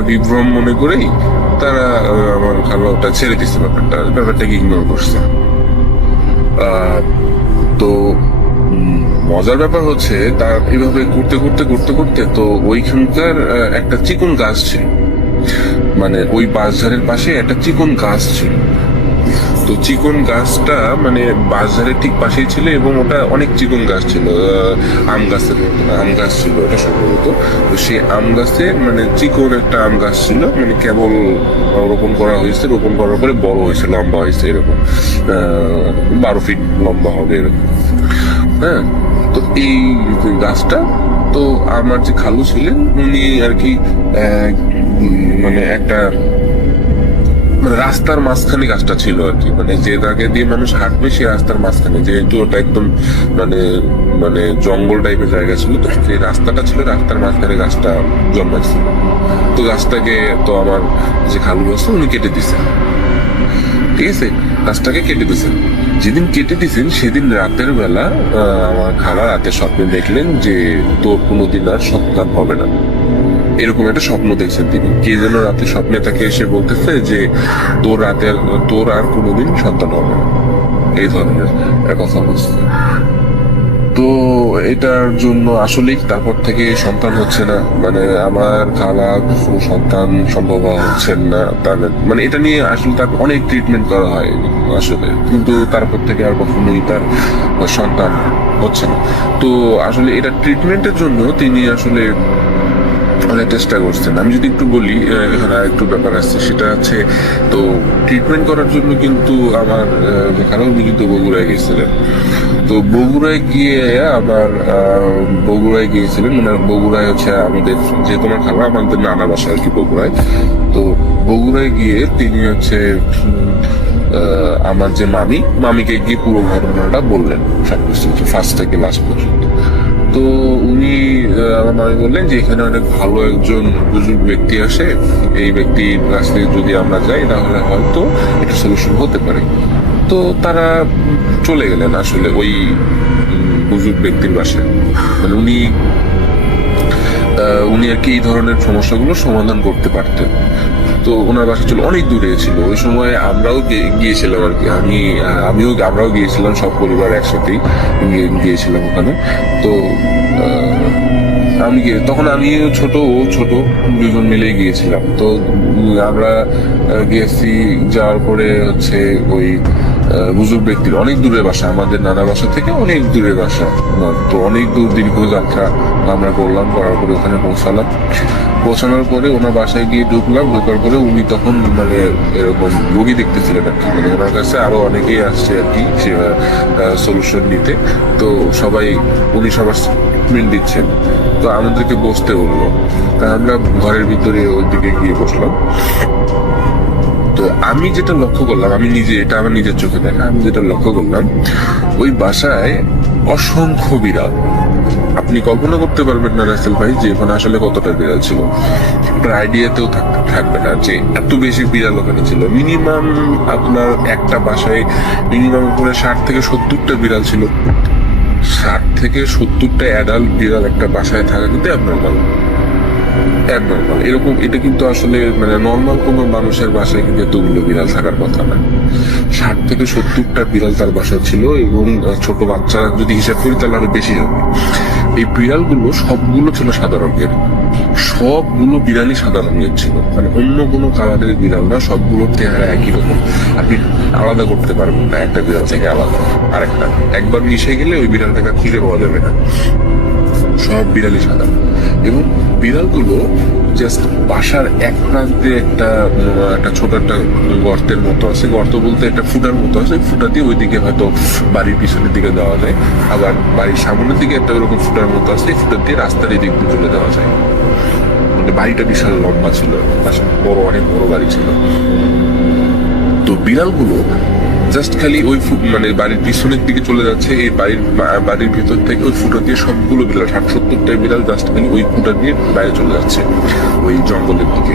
বিভ্রম মনে করেই তারা আমার খালা ওটা ছেড়ে দিচ্ছে, ব্যাপারটাকে ইগনোর করছে। তো মজার ব্যাপার হচ্ছে তার এইভাবে করতে তো ওইখানকার একটা চিকন গাছ ছিল, মানে ওই বাঁশঝাড়ের পাশে একটা চিকন গাছ ছিল। তো চিকন গাছটা মানে বাঁশঝাড়ের ঠিক পাশেই ছিল এবং ওটা অনেক চিকন গাছ ছিল, আম গাছের মতো আম গাছ ছিল এটা সম্ভবত। তো সেই আম গাছে মানে চিকন একটা আম গাছ ছিল, মানে কেবল রোপণ করা হয়েছে, রোপণ করার পরে বড় হয়েছে, লম্বা হয়েছে এরকম 12 ফিট লম্বা হবে এরকম। হ্যাঁ, তো এই গাছটা, তো আমার যে খালু ছিলেন উনি আর কি মানে একটা মানে রাস্তার মাঝখানে গাছটা ছিল আর কি, মানে যে জায়গা দিয়ে মানুষ হাঁটবে সেই রাস্তার মাঝখানে, যেহেতু ওটা একদম মানে জঙ্গল টাইপের জায়গা ছিল, তো সেই রাস্তাটা ছিল, রাস্তার মাঝখানে গাছটা জন্মাইছিল। তো গাছটাকে তো আমার যে খালু আছে উনি কেটে দিছেন, ঠিক আছে, গাছটাকে কেটে দিছেন। যেদিন কেটে দিছেন সেদিন রাতের বেলা আমার খালা রাতে স্বপ্নে দেখলেন যে তোর কোনোদিন আর সন্তান হবে না, এরকম একটা স্বপ্ন দেখছেন তিনি। কে যেন রাতে স্বপ্নে তাকে এসে বলতেছে যে তোর আর কোনোদিন সন্তান হবে না, এই ধরনের কথা বলছে। তো এটার জন্য আসলেই তারপর থেকে সন্তান হচ্ছে না, মানে আমার খালা সন্তান সম্ভব হচ্ছেন না, মানে এটা নিয়ে আসলে তার অনেক ট্রিটমেন্ট করা হয় আসলে, কিন্তু তারপর থেকে আর কখনোই তার সন্তান হচ্ছে না। তো আসলে এটা ট্রিটমেন্টের জন্য তিনি আসলে অনেক চেষ্টা করছেন। আমি যদি একটু বলি, এখানে আরেকটু ব্যাপার আছে, সেটা আছে তো ট্রিটমেন্ট করার জন্য কিন্তু আমার যেখানে উনি কিন্তু বগুড়ায় গিয়েছিলেন। তো বগুড়ায় গিয়েছিলেন, মানে বগুড়ায় হচ্ছে আমাদের যে তোমার খালা আমাদের নানা বাসা আর কি বগুড়ায়। তো বগুড়ায় গিয়ে তিনি হচ্ছে আমার যে মামিকে গিয়ে পুরো ঘটনাটা বললেন, সবকিছু ফার্স্ট থেকে লাস্ট পর্যন্ত। তো উনি আমার মামি বললেন যে এখানে অনেক ভালো একজন বুজুর্গ ব্যক্তি আসে, এই ব্যক্তির কাছ থেকে যদি আমরা যাই তাহলে হয়তো একটা সলিউশন হতে পারে। তো তারা চলে গেলেন আসলে ওই বুজুর্গ ব্যক্তির বাসায়, মানে উনি আর কি এই ধরনের সমস্যাগুলো সমাধান করতে পারতেন। তো ওনার বাসা ছিল অনেক দূরে ছিল, ওই সময় আমরাও গিয়েছিলাম আর কি, আমরাও গিয়েছিলাম, সব পরিবার একসাথেই গিয়েছিলাম ওখানে। তো তখন আমিও ছোট, ও ছোট, দুজন মিলেই গিয়েছিলাম। তো আমরা গিয়েছি, যাওয়ার পরে হচ্ছে ওই বুজুর্গ ব্যক্তির অনেক দূরের বাসা, আমাদের নানা বাসা থেকে অনেক দূরের বাসা। তো অনেক দীর্ঘ যাত্রা আমরা করলাম, করার পরে ওখানে পৌঁছানোর পরে ওনার বাসায় গিয়ে ঢোকার পরে উনি তখন মানে এরকম রোগী দেখতেছিলেন আর কি, মানে ওনার কাছে আরো অনেকেই আসছে আর কি সলিউশন নিতে। তো উনি সবার ট্রিটমেন্ট দিচ্ছেন। তো আমাদেরকে বসতে বললো, তা আমরা ঘরের ভিতরে ওই দিকে গিয়ে বসলাম। তো তো আমি যেটা লক্ষ্য করলাম, আমি নিজে, এটা আমার নিজের চোখে দেখা, আমি যেটা লক্ষ্য করলাম, ওই বাসায় অসংখ্য বিড়াল। আপনি কল্পনা করতে পারবেন না রাসেল ভাই যে ওখানে আসলে কতটা বিড়াল ছিল। আপনার আইডিয়াতেও থাকবে না যে এত বেশি বিড়াল ওখানে ছিল। মিনিমাম আপনার একটা বাসায় মিনিমাম উপরে 60 থেকে 70টা বিড়াল ছিল। 60 থেকে 70টা অ্যাডাল্ট বিড়াল একটা বাসায় থাকা কিন্তু অ্যাবনর্মাল। এরকম, এটা কিন্তু আসলে মানে নর্মাল কোনো মানুষের বাসায় কিন্তু এতগুলো বিড়াল থাকার কথা না। 60 থেকে 70টা বিড়াল তার বাসায় ছিল, এবং ছোট বাচ্চা যদি হিসাব করি তাহলে আরো বেশি হবে। এই বিড়ালগুলো সবগুলো ছিল সাদা রঙের, সবগুলো বিড়ালই সাদা রঙের ছিল, মানে অন্য কোনো কালারের বিড়াল না, সবগুলোর চেহারা একই রকম। আপনি আলাদা করতে পারবেন না একটা বিড়াল থেকে আলাদা আরেকটা। একবার মিশে গেলে ওই বিড়ালটাকে খুঁজে পাওয়া যাবে না। সব বিড়ালই সাদা। এবং বিড়ালগুলো জাস্ট বাসার এক প্রান্তে একটা ছোট একটা গর্তের মতো আছে, গর্ত বলতে একটা ফুটার মতো আছে, ফুটা দিয়ে ওইদিকে হয়তো বাড়ির পিছনের দিকে দেওয়া যায়, আবার বাড়ির সামনের দিকে একটা ওরকম ফুটার মতো আছে, ফুটা দিয়ে রাস্তার এই দিক দিয়ে চলে দেওয়া যায়। মানে বাড়িটা বিশাল লম্বা ছিল, বড়, অনেক বড় বাড়ি ছিল। তো বিড়ালগুলো জাস্ট খালি ওই মানে বাড়ির পিছনের দিকে চলে যাচ্ছে, এই বাড়ির ভিতর থেকে ওই ফুটা দিয়ে সবগুলো বিড়াল 60-70টা বিড়াল জাস্ট খালি ওই ফুটা দিয়ে বাইরে চলে যাচ্ছে ওই জঙ্গলের দিকে।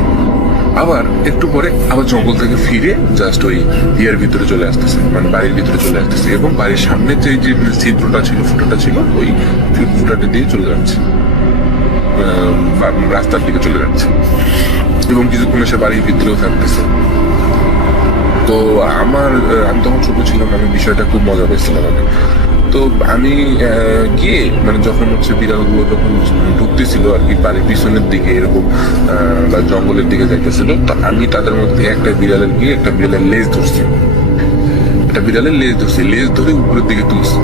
আবার একটু পরে আবার জঙ্গল থেকে ফিরে জাস্ট ওই ইয়ার ভিতরে চলে আসতেছে, মানে বাড়ির ভিতরে চলে আসতেছে, এবং বাড়ির সামনে যে ছিদ্রটা ছিল, ফুটাটা ছিল, ওই ফুটাটা দিয়ে চলে যাচ্ছে, রাস্তার দিকে চলে যাচ্ছে, এবং কিছুক্ষণ এসে বাড়ির ভিতরেও থাকতেছে। তো আমি তখন ছোট ছিলাম, আমি বিষয়টা খুব মজা পেয়েছিলাম। তো আমি গিয়ে মানে যখন হচ্ছে বিড়ালগুলো যখন ঢুকতেছিল আর কি বাড়ির পিছনের দিকে এরকম বা জঙ্গলের দিকে যাইতেছিল, তো আমি তাদের মধ্যে একটা বিড়ালের লেজ ধরছি, লেজ ধরে উপরের দিকে তুলছি।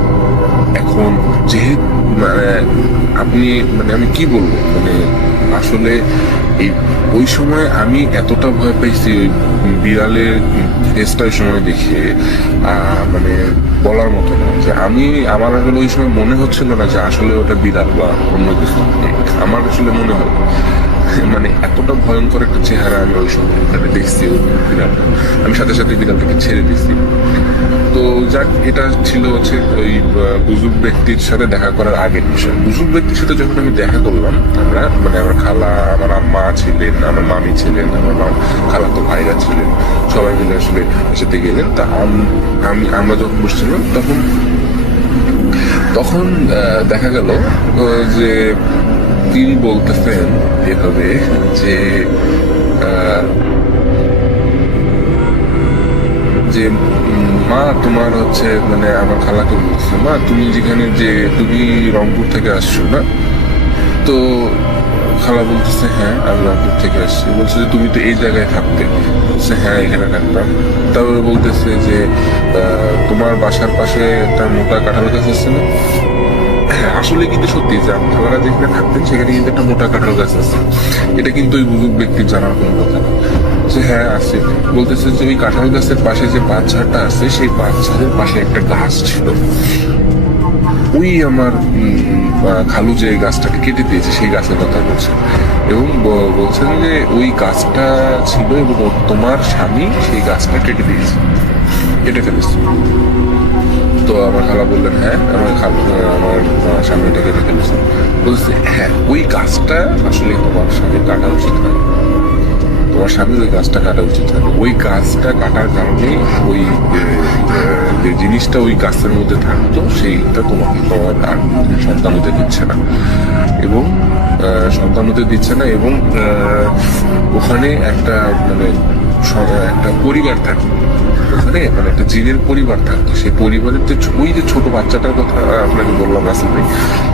এখন যেহেতু মানে আপনি মানে আমি কি বলবো, মানে আসলে ওই সময় আমি এতটা ভয় পাইছি ওই বিড়ালের ফেসটা ওই সময় দেখে, মানে বলার মতো না যে আমার আসলে ওই সময় মনে হচ্ছিল না যে আসলে ওটা বিড়াল বা অন্য কিছু। আমার আসলে মনে হয় মানে এতটা ভয়ঙ্কর একটা চেহারা আমি ওই সময় দেখছি ওই বিড়ালটা। আমি সাথে সাথে বিড়ালটাকে ছেড়ে দিচ্ছি। তো যাক, এটা ছিল হচ্ছে ওই বুজুর্গ ব্যক্তির সাথে দেখা করার আগের বিষয়। বুজুর্গ ব্যক্তির সাথে যখন আমি দেখা করলাম, মানে আমার খালা, আমার আম্মা ছিলেন, আমার মামি ছিলেন, আমার খালাতো ভাইরা ছিলেন, সবাই মিলে আসলে সাথে গেলেন। তা আমরা যখন বসছিলাম তখন দেখা গেল যে তিনি বলতেছেন এভাবে যে যে মা তোমার হচ্ছে মানে আমার খালাকে বলছে, মা তুমি তুমি রংপুর থেকে আসছো না? তো খালা বলতেছে হ্যাঁ আমি রংপুর থেকে আসছি। বলছে যে তুমি তো এই জায়গায় থাকতে? বলছে হ্যাঁ এখানে থাকতাম। তারপরে বলতেছে যে তোমার বাসার পাশে একটা মোটা কাঁঠাল গাছ আছে না? হ্যাঁ, আসলে কিন্তু সত্যি যে খালারা যেখানে থাকতেন সেখানে কিন্তু একটা মোটা কাঁঠাল গাছ আছে। এটা কিন্তু ওই বুজুর্গ ব্যক্তির জানার কোনো কথা না। হ্যাঁ আছে। বলতেছে যে ওই কাঁঠাল গাছের পাশে যে বাচ্চাটা আছে, সেই বাচ্চাদের পাশে একটা গাছ ছিল। ওই আমার খালু যে গাছটাকে কেটে দিয়েছে সেই গাছের কথা বলছেন, এবং বলছেন যে ওই গাছটা ছিল এবং তোমার স্বামী সেই গাছটা কেটে ফেলেছে। তো আমার খালা বললেন হ্যাঁ আমার স্বামীটা কেটে ফেলেছে। বলছে হ্যাঁ ওই গাছটা আসলে তোমার স্বামী কাটা উচিত হয়, তোমার স্বামীর ওই গাছটা কাটা উচিত হয়। ওই গাছটা কাটার কারণে ওই যে জিনিসটা ওই গাছের মধ্যে থাকতো সেইটা তোমার সন্তান হতে দিচ্ছে না, এবং ওখানে একটা মানে একটা পরিবার থাকে, ওখানে মানে একটা জিনের পরিবার থাকতো। সেই পরিবারের ওই যে ছোট বাচ্চাটার কথা আপনাকে বললাম রাসেল ভাই,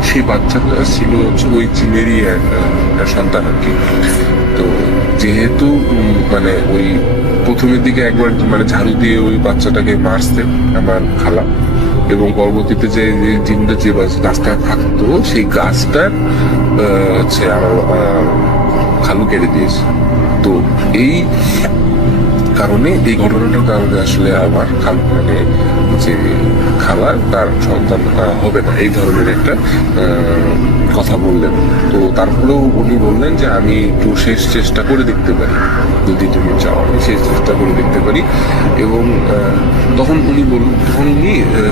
সেই বাচ্চাটা ছিল হচ্ছে ওই জিনেরই সন্তান আর কি। তো যেহেতু মানে ওই প্রথমের দিকে একবার মানে ঝাড়ু দিয়ে ওই বাচ্চাটাকে মারছে আমার খালা, এবং পরবর্তীতে যে জিনটা যে গাছটা থাকতো সেই গাছটার হচ্ছে আমার খালু কেটে দিয়েছে। তো এই কারণে, এই ঘটনাটার কারণে আসলে আমার মানে যে খালা তার সন্তান হবে না, এই ধরনের একটা কথা বললেন। তো তারপরেও উনি বললেন যে আমি একটু শেষ চেষ্টা করে দেখতে পারি, যদি তুমি চাও আমি শেষ চেষ্টা করে দেখতে পারি। এবং তখন উনি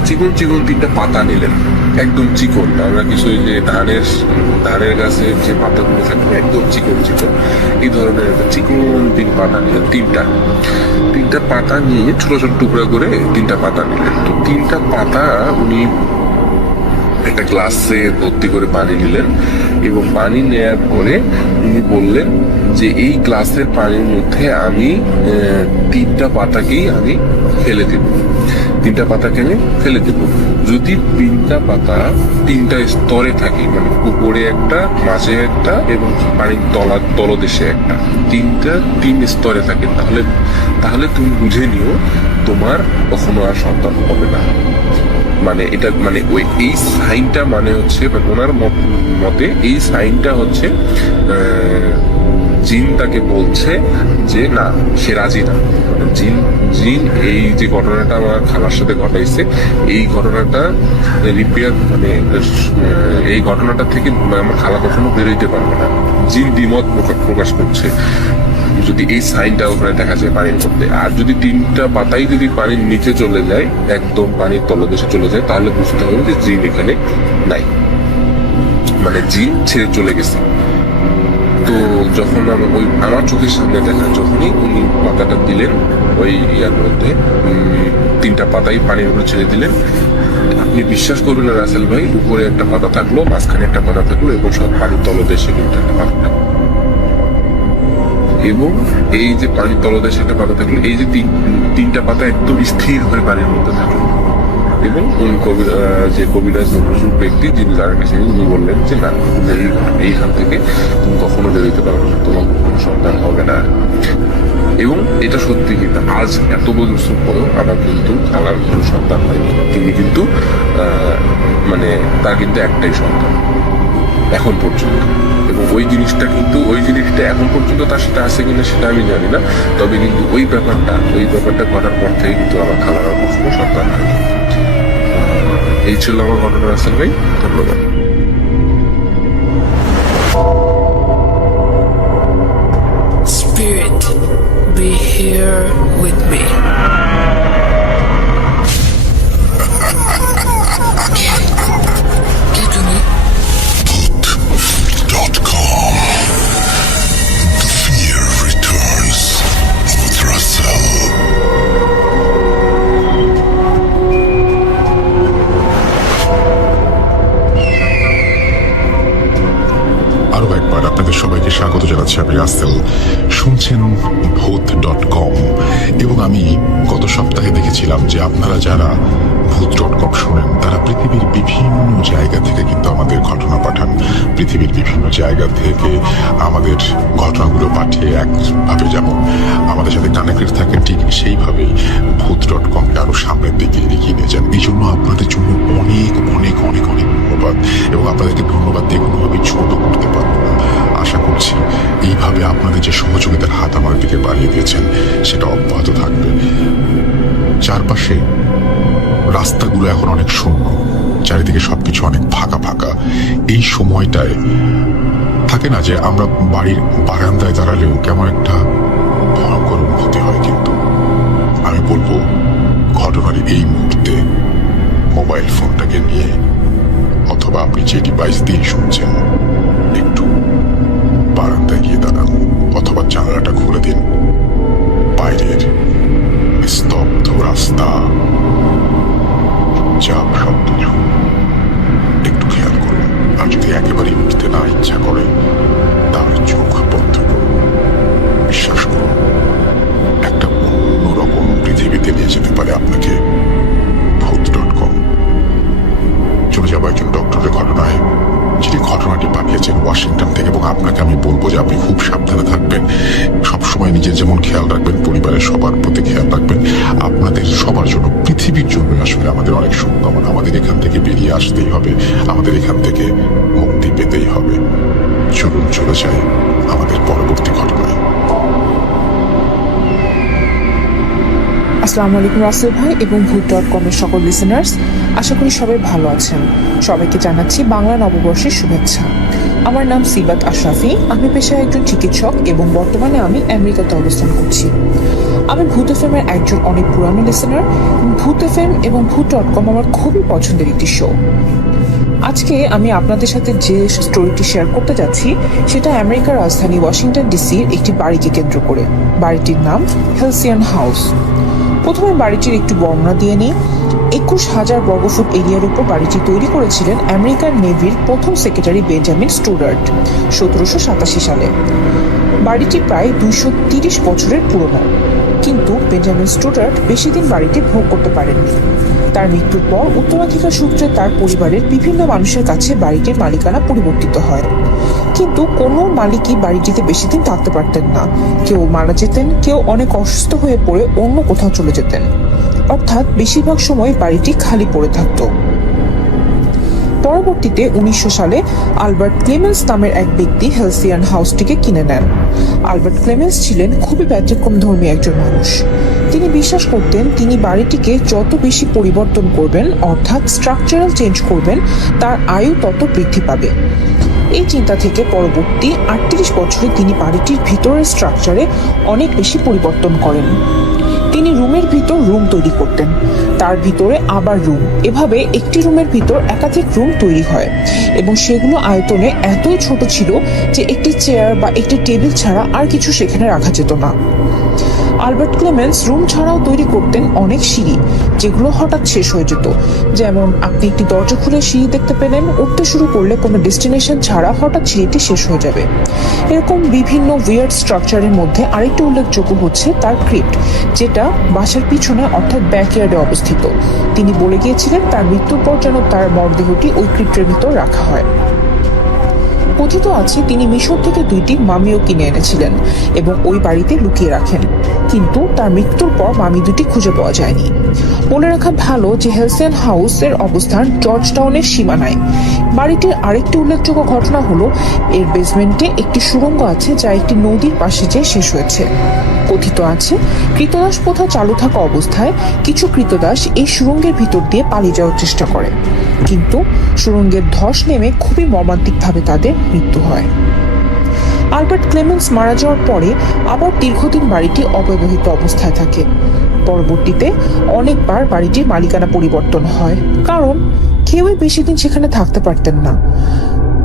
চিকন চিকন 3টা পাতা নিলেন, একদম চিকন। আমরা কিছু ওই যে ধানের গাছের যে পাতাগুলো থাকে একদম চিকন চিকন, এই ধরনের একটা চিকন 3 পাতা নিলেন। 3টা পাতা নিয়ে ছোট ছোট টুকরা করে 3টা পাতা নিলেন। তো 3টা পাতা উনি একটা গ্লাসে ভর্তি করে পানি নিলেন, এবং পানি নেওয়ার পরে উনি বললেন যে এই গ্লাসের পানির মধ্যে আমি 3টা পাতাকেই আমি ফেলে দেব, 3টা পাতাকে আমি ফেলে দেব। যদি 3টা পাতা 3টা স্তরে থাকে, মানে উপরে একটা, মাঝে একটা এবং পানির তলদেশে একটা, 3 স্তরে থাকে, তাহলে তুমি বুঝে নিও তোমার কখনো আর সন্তান হবে না। মানে এটা মানে এই সাইনটা মানে হচ্ছে, ওনার মতে এই সাইনটা হচ্ছে জিন তাকে বলছে যে না, সে রাজি না। জিন এই যে ঘটনাটা আমার খালার সাথে ঘটাইছে, এই ঘটনাটা রিপেয়ার মানে এই ঘটনাটা থেকে আমার খালা কখনো বেরোইতে পারবে না। জিন দ্বিমত প্রকাশ করছে যদি এই সাইনটা ওখানে দেখা যায় পানির মধ্যে। আর যদি 3টা পাতাই যদি পানির নিচে চলে যায়, একদম পানির তলদেশে চলে যায়, তাহলে বুঝতে হবে যে জিন এখানে নাই, মানে জিন ছেড়ে চলে গেছে। তো যখন আমার চোখের সামনে দেখা, যখনই উনি পাতাটা দিলেন ওই ইয়ার মধ্যে, 3টা পাতাই পানির উপরে ছেড়ে দিলেন, আপনি বিশ্বাস করবেন না রাসেল ভাই, উপরে একটা পাতা থাকলো, মাঝখানে একটা পাতা থাকলো, এবং সব পানির তলদেশে কিন্তু একটা পাতা থাকলো। এবং এই যে পানির তলদেশে একটা পাতা থাকলো, এই যে 3টা পাতা একদম স্থির হয়ে পানির মধ্যে থাকলো। এবং যে কবিরাজ নজরুল ব্যক্তি যিনি যার কাছে, উনি বললেন যে না, এইখান থেকে তুমি কখনো বেরোতে পারবে না, তোমার কোনো সন্তান হবে না। এবং এটা সত্যি, কিন্তু আজ এত বছর পরেও আমার কিন্তু খালার কোনো সন্তান হয়নি। তিনি কিন্তু মানে তার কিন্তু একটাই সন্তান এখন পর্যন্ত। এবং ওই জিনিসটা এখন পর্যন্ত তার সাথে আছে কিনা সেটা আমি জানি না, তবে কিন্তু ওই ব্যাপারটা ঘটার পর থেকে কিন্তু আমার খালার কখনো সন্তান হয়নি। এই ছিল আমার ঘটনা রাসেল ভাই, ধন্যবাদ। Spirit, be here with me. .com. The fear returns with Russell. আরো একবার আপনাদের সবাইকে স্বাগত জানাচ্ছি, আমি রাসেল। শুনছেন ভূত.com। এবং আমি গত সপ্তাহে দেখেছিলাম যে আপনারা যারা ভূত.com শোনেন, তারা পৃথিবীর বিভিন্ন জায়গা থেকে কিন্তু আমাদের ঘটনা পাঠান। পৃথিবীর বিভিন্ন জায়গা থেকে আমাদের ঘটনাগুলো পাঠিয়ে একভাবে যেমন আমাদের সাথে কানেক্টেড থাকে, ঠিক সেইভাবেই ভূত.comকে আরো সামনের দিকে এগিয়ে নিয়ে যান। এই জন্য আপনাদের জন্য অনেক অনেক অনেক অনেক ধন্যবাদ। এবং আপনাদেরকে ধন্যবাদ দিয়ে কোনোভাবেই ছোট করতে পারবো না। আশা করছি এইভাবে আপনাদের যে সহযোগিতার হাত আমার দিকে বাড়িয়ে দিয়েছেন, সেটা অব্যাহত থাকবে। চারপাশে রাস্তাগুলো এখন অনেক শূন্য, চারিদিকে সবকিছু অনেক ফাঁকা ফাঁকা। এই সময়টায় থাকে না যে আমরা বাড়ির বারান্দায় দাঁড়ালেও কেমন একটা ভয়ঙ্কর অনুভূতি হয়। কিন্তু আমি বলবো, ঘটনার এই মুহূর্তে মোবাইল ফোনটাকে নিয়ে অথবা আপনি যে ডিভাইস দিয়ে শুনছেন, একটু বারান্দায় গিয়ে দাঁড়ান অথবা জানালাটা খুলে দিন। বাইরের স্তব্ধ রাস্তা, চাপ সবকিছু একটু খেয়াল করুন। আর যদি একেবারেই উঠতে না ইচ্ছা করে, তাহলে চোখ বন্ধ করুন। বিশ্বাস করুন, একটা অন্যরকম পৃথিবীতে নিয়ে যেতে পারে আপনাকে ভূত.com। চলে যাবো একজন ডক্টরের ঘটনায়, যিনি ঘটনাটি পাঠিয়েছেন ওয়াশিংটন থেকে। এবং আপনাকে আমি বলবো যে আপনি খুব সাবধানে থাকবেন, সবসময় নিজের যেমন খেয়াল রাখবেন, পরিবারের সবার প্রতি খেয়াল রাখবেন। আপনাদের সবার জন্য, পৃথিবীর জন্য আসলে আমাদের অনেক শুভকামনা। আমাদের এখান থেকে বেরিয়ে আসতেই হবে, আমাদের এখান থেকে মুক্তি পেতেই হবে। চলুন চলে যাই আমাদের পরবর্তী ঘটনায়। আসসালামু আলাইকুম রাসেল ভাই এবং ভূত.কমের সকল লিসেনার্স, আশা করি সবাই ভালো আছেন। সবাইকে জানাচ্ছি বাংলা নববর্ষের শুভেচ্ছা। আমার নাম সিবাত আশরাফি, আমি পেশায় একজন চিকিৎসক এবং বর্তমানে আমি আমেরিকাতে অবস্থান করছি। আমি ভূত এফএম-এর একজন অনেক পুরানো লিসেনার। ভূত এফএম এবং ভূত.কম আমার খুবই পছন্দের একটি শো। আজকে আমি আপনাদের সাথে যে স্টোরিটি শেয়ার করতে যাচ্ছি সেটা আমেরিকার রাজধানী ওয়াশিংটন ডিসির একটি বাড়িকে কেন্দ্র করে। বাড়িটির নাম হেলসিয়ান হাউস। প্রথমে বাড়িটির একটু বর্ণনা দিয়ে নিই। 21,000 বর্গফুট এরিয়ার উপর বাড়িটি তৈরি করেছিলেন আমেরিকান নেভির প্রথম সেক্রেটারি বেঞ্জামিন স্টুডার্ট 1787 সালে। বাড়িটি প্রায় 230 বছরের পুরনো, কিন্তু বেঞ্জামিন স্টুডার্ট বেশি দিন বাড়িটি ভোগ করতে পারেননি। তার মৃত্যুর পর উত্তরাধিকার সূত্রে তার পরিবারের বিভিন্ন মানুষের কাছে বাড়িটির মালিকানা পরিবর্তিত হয়, কিন্তু কোনো মালিকই বাড়িটিতে বেশি দিন থাকতে পারতেন না। কেউ মারা যেতেন, কেউ অনেক অসুস্থ হয়ে পড়ে অন্য কোথাও চলে যেতেন, অর্থাৎ বেশিরভাগ সময় বাড়িটি খালি পড়ে থাকত। পরবর্তীতে 1900 সালে আলবার্ট ক্লেমেন্স নামের এক ব্যক্তি হেলসিয়ান হাউসটিকে কিনে নেন। আলবার্ট ক্লেমেন্স ছিলেন খুবই ব্যতিক্রমধর্মী একজন মানুষ। তিনি বিশ্বাস করতেন তিনি বাড়িটিকে যত বেশি পরিবর্তন করবেন, অর্থাৎ স্ট্রাকচারাল চেঞ্জ করবেন, তার আয়ু তত বৃদ্ধি পাবে। এই চিন্তা থেকে পরবর্তী 38 বছরে তিনি বাড়িটির ভিতরের স্ট্রাকচারে অনেক বেশি পরিবর্তন করেন। তিনি রুমের ভিতর রুম তৈরি করতেন, তার ভিতরে আবার রুম, এভাবে একটি রুমের ভিতর একাধিক রুম তৈরি হয় এবং সেগুলো আয়তনে এতই ছোট ছিল যে একটি চেয়ার বা একটি টেবিল ছাড়া আর কিছু সেখানে রাখা যেত না। আলবার্ট ক্লেমেন্স রুম ছাড়াও তৈরি করতেন অনেক সিঁড়ি, যেগুলো হঠাৎ শেষ হয়ে যেত। যেমন আপনি একটি দরজা খুলে সিঁড়ি দেখতে পেলেন, উঠতে শুরু করলে কোনো ডেস্টিনেশন ছাড়া হঠাৎ সিঁড়িটি শেষ হয়ে যাবে। এরকম বিভিন্ন উইয়ার্ড স্ট্রাকচারের মধ্যে আরেকটি উল্লেখযোগ্য হচ্ছে তার ক্রিপ্ট, যেটা বাসার পিছনে অর্থাৎ ব্যাকইয়ার্ডে অবস্থিত। তিনি বলে গিয়েছিলেন তার মৃত্যুর পর যেন তার মরদেহটি ওই ক্রিপ্টের ভিতর রাখা হয়। কথিত আছে তিনি মিশর থেকে 2টি মামিও কিনে এনেছিলেন এবং ওই বাড়িতে লুকিয়ে রাখেন, কিন্তু তার মৃত্যুর পর মামি দুটি খুঁজে পাওয়া যায়নি। বলে রাখা ভালো যে হেলসিয়ান হাউসের অবস্থান জর্জ টাউনের সীমানায়। বাড়িটির আরেকটি উল্লেখযোগ্য ঘটনা হলো এর বেসমেন্টে একটি সুড়ঙ্গ আছে যা একটি নদীর পাশে যেয়ে শেষ হয়েছে। কথিত আছে কৃতদাস প্রথা চালু থাকা অবস্থায় কিছু কৃতদাস এই সুড়ঙ্গের ভিতর দিয়ে পালিয়ে যাওয়ার চেষ্টা করে, কিন্তু সুড়ঙ্গের ধস নেমে খুবই মর্মান্তিকভাবে তাদের মৃত্যু হয়। আলবার্ট ক্লেমেন্স মারা যাওয়ার পরে আবার দীর্ঘদিন বাড়িটি অব্যবহৃত অবস্থায় থাকে। পরবর্তীতে অনেকবার বাড়িটির মালিকানা পরিবর্তন হয়, কারণ কেউই বেশি দিন সেখানে থাকতে পারতেন না।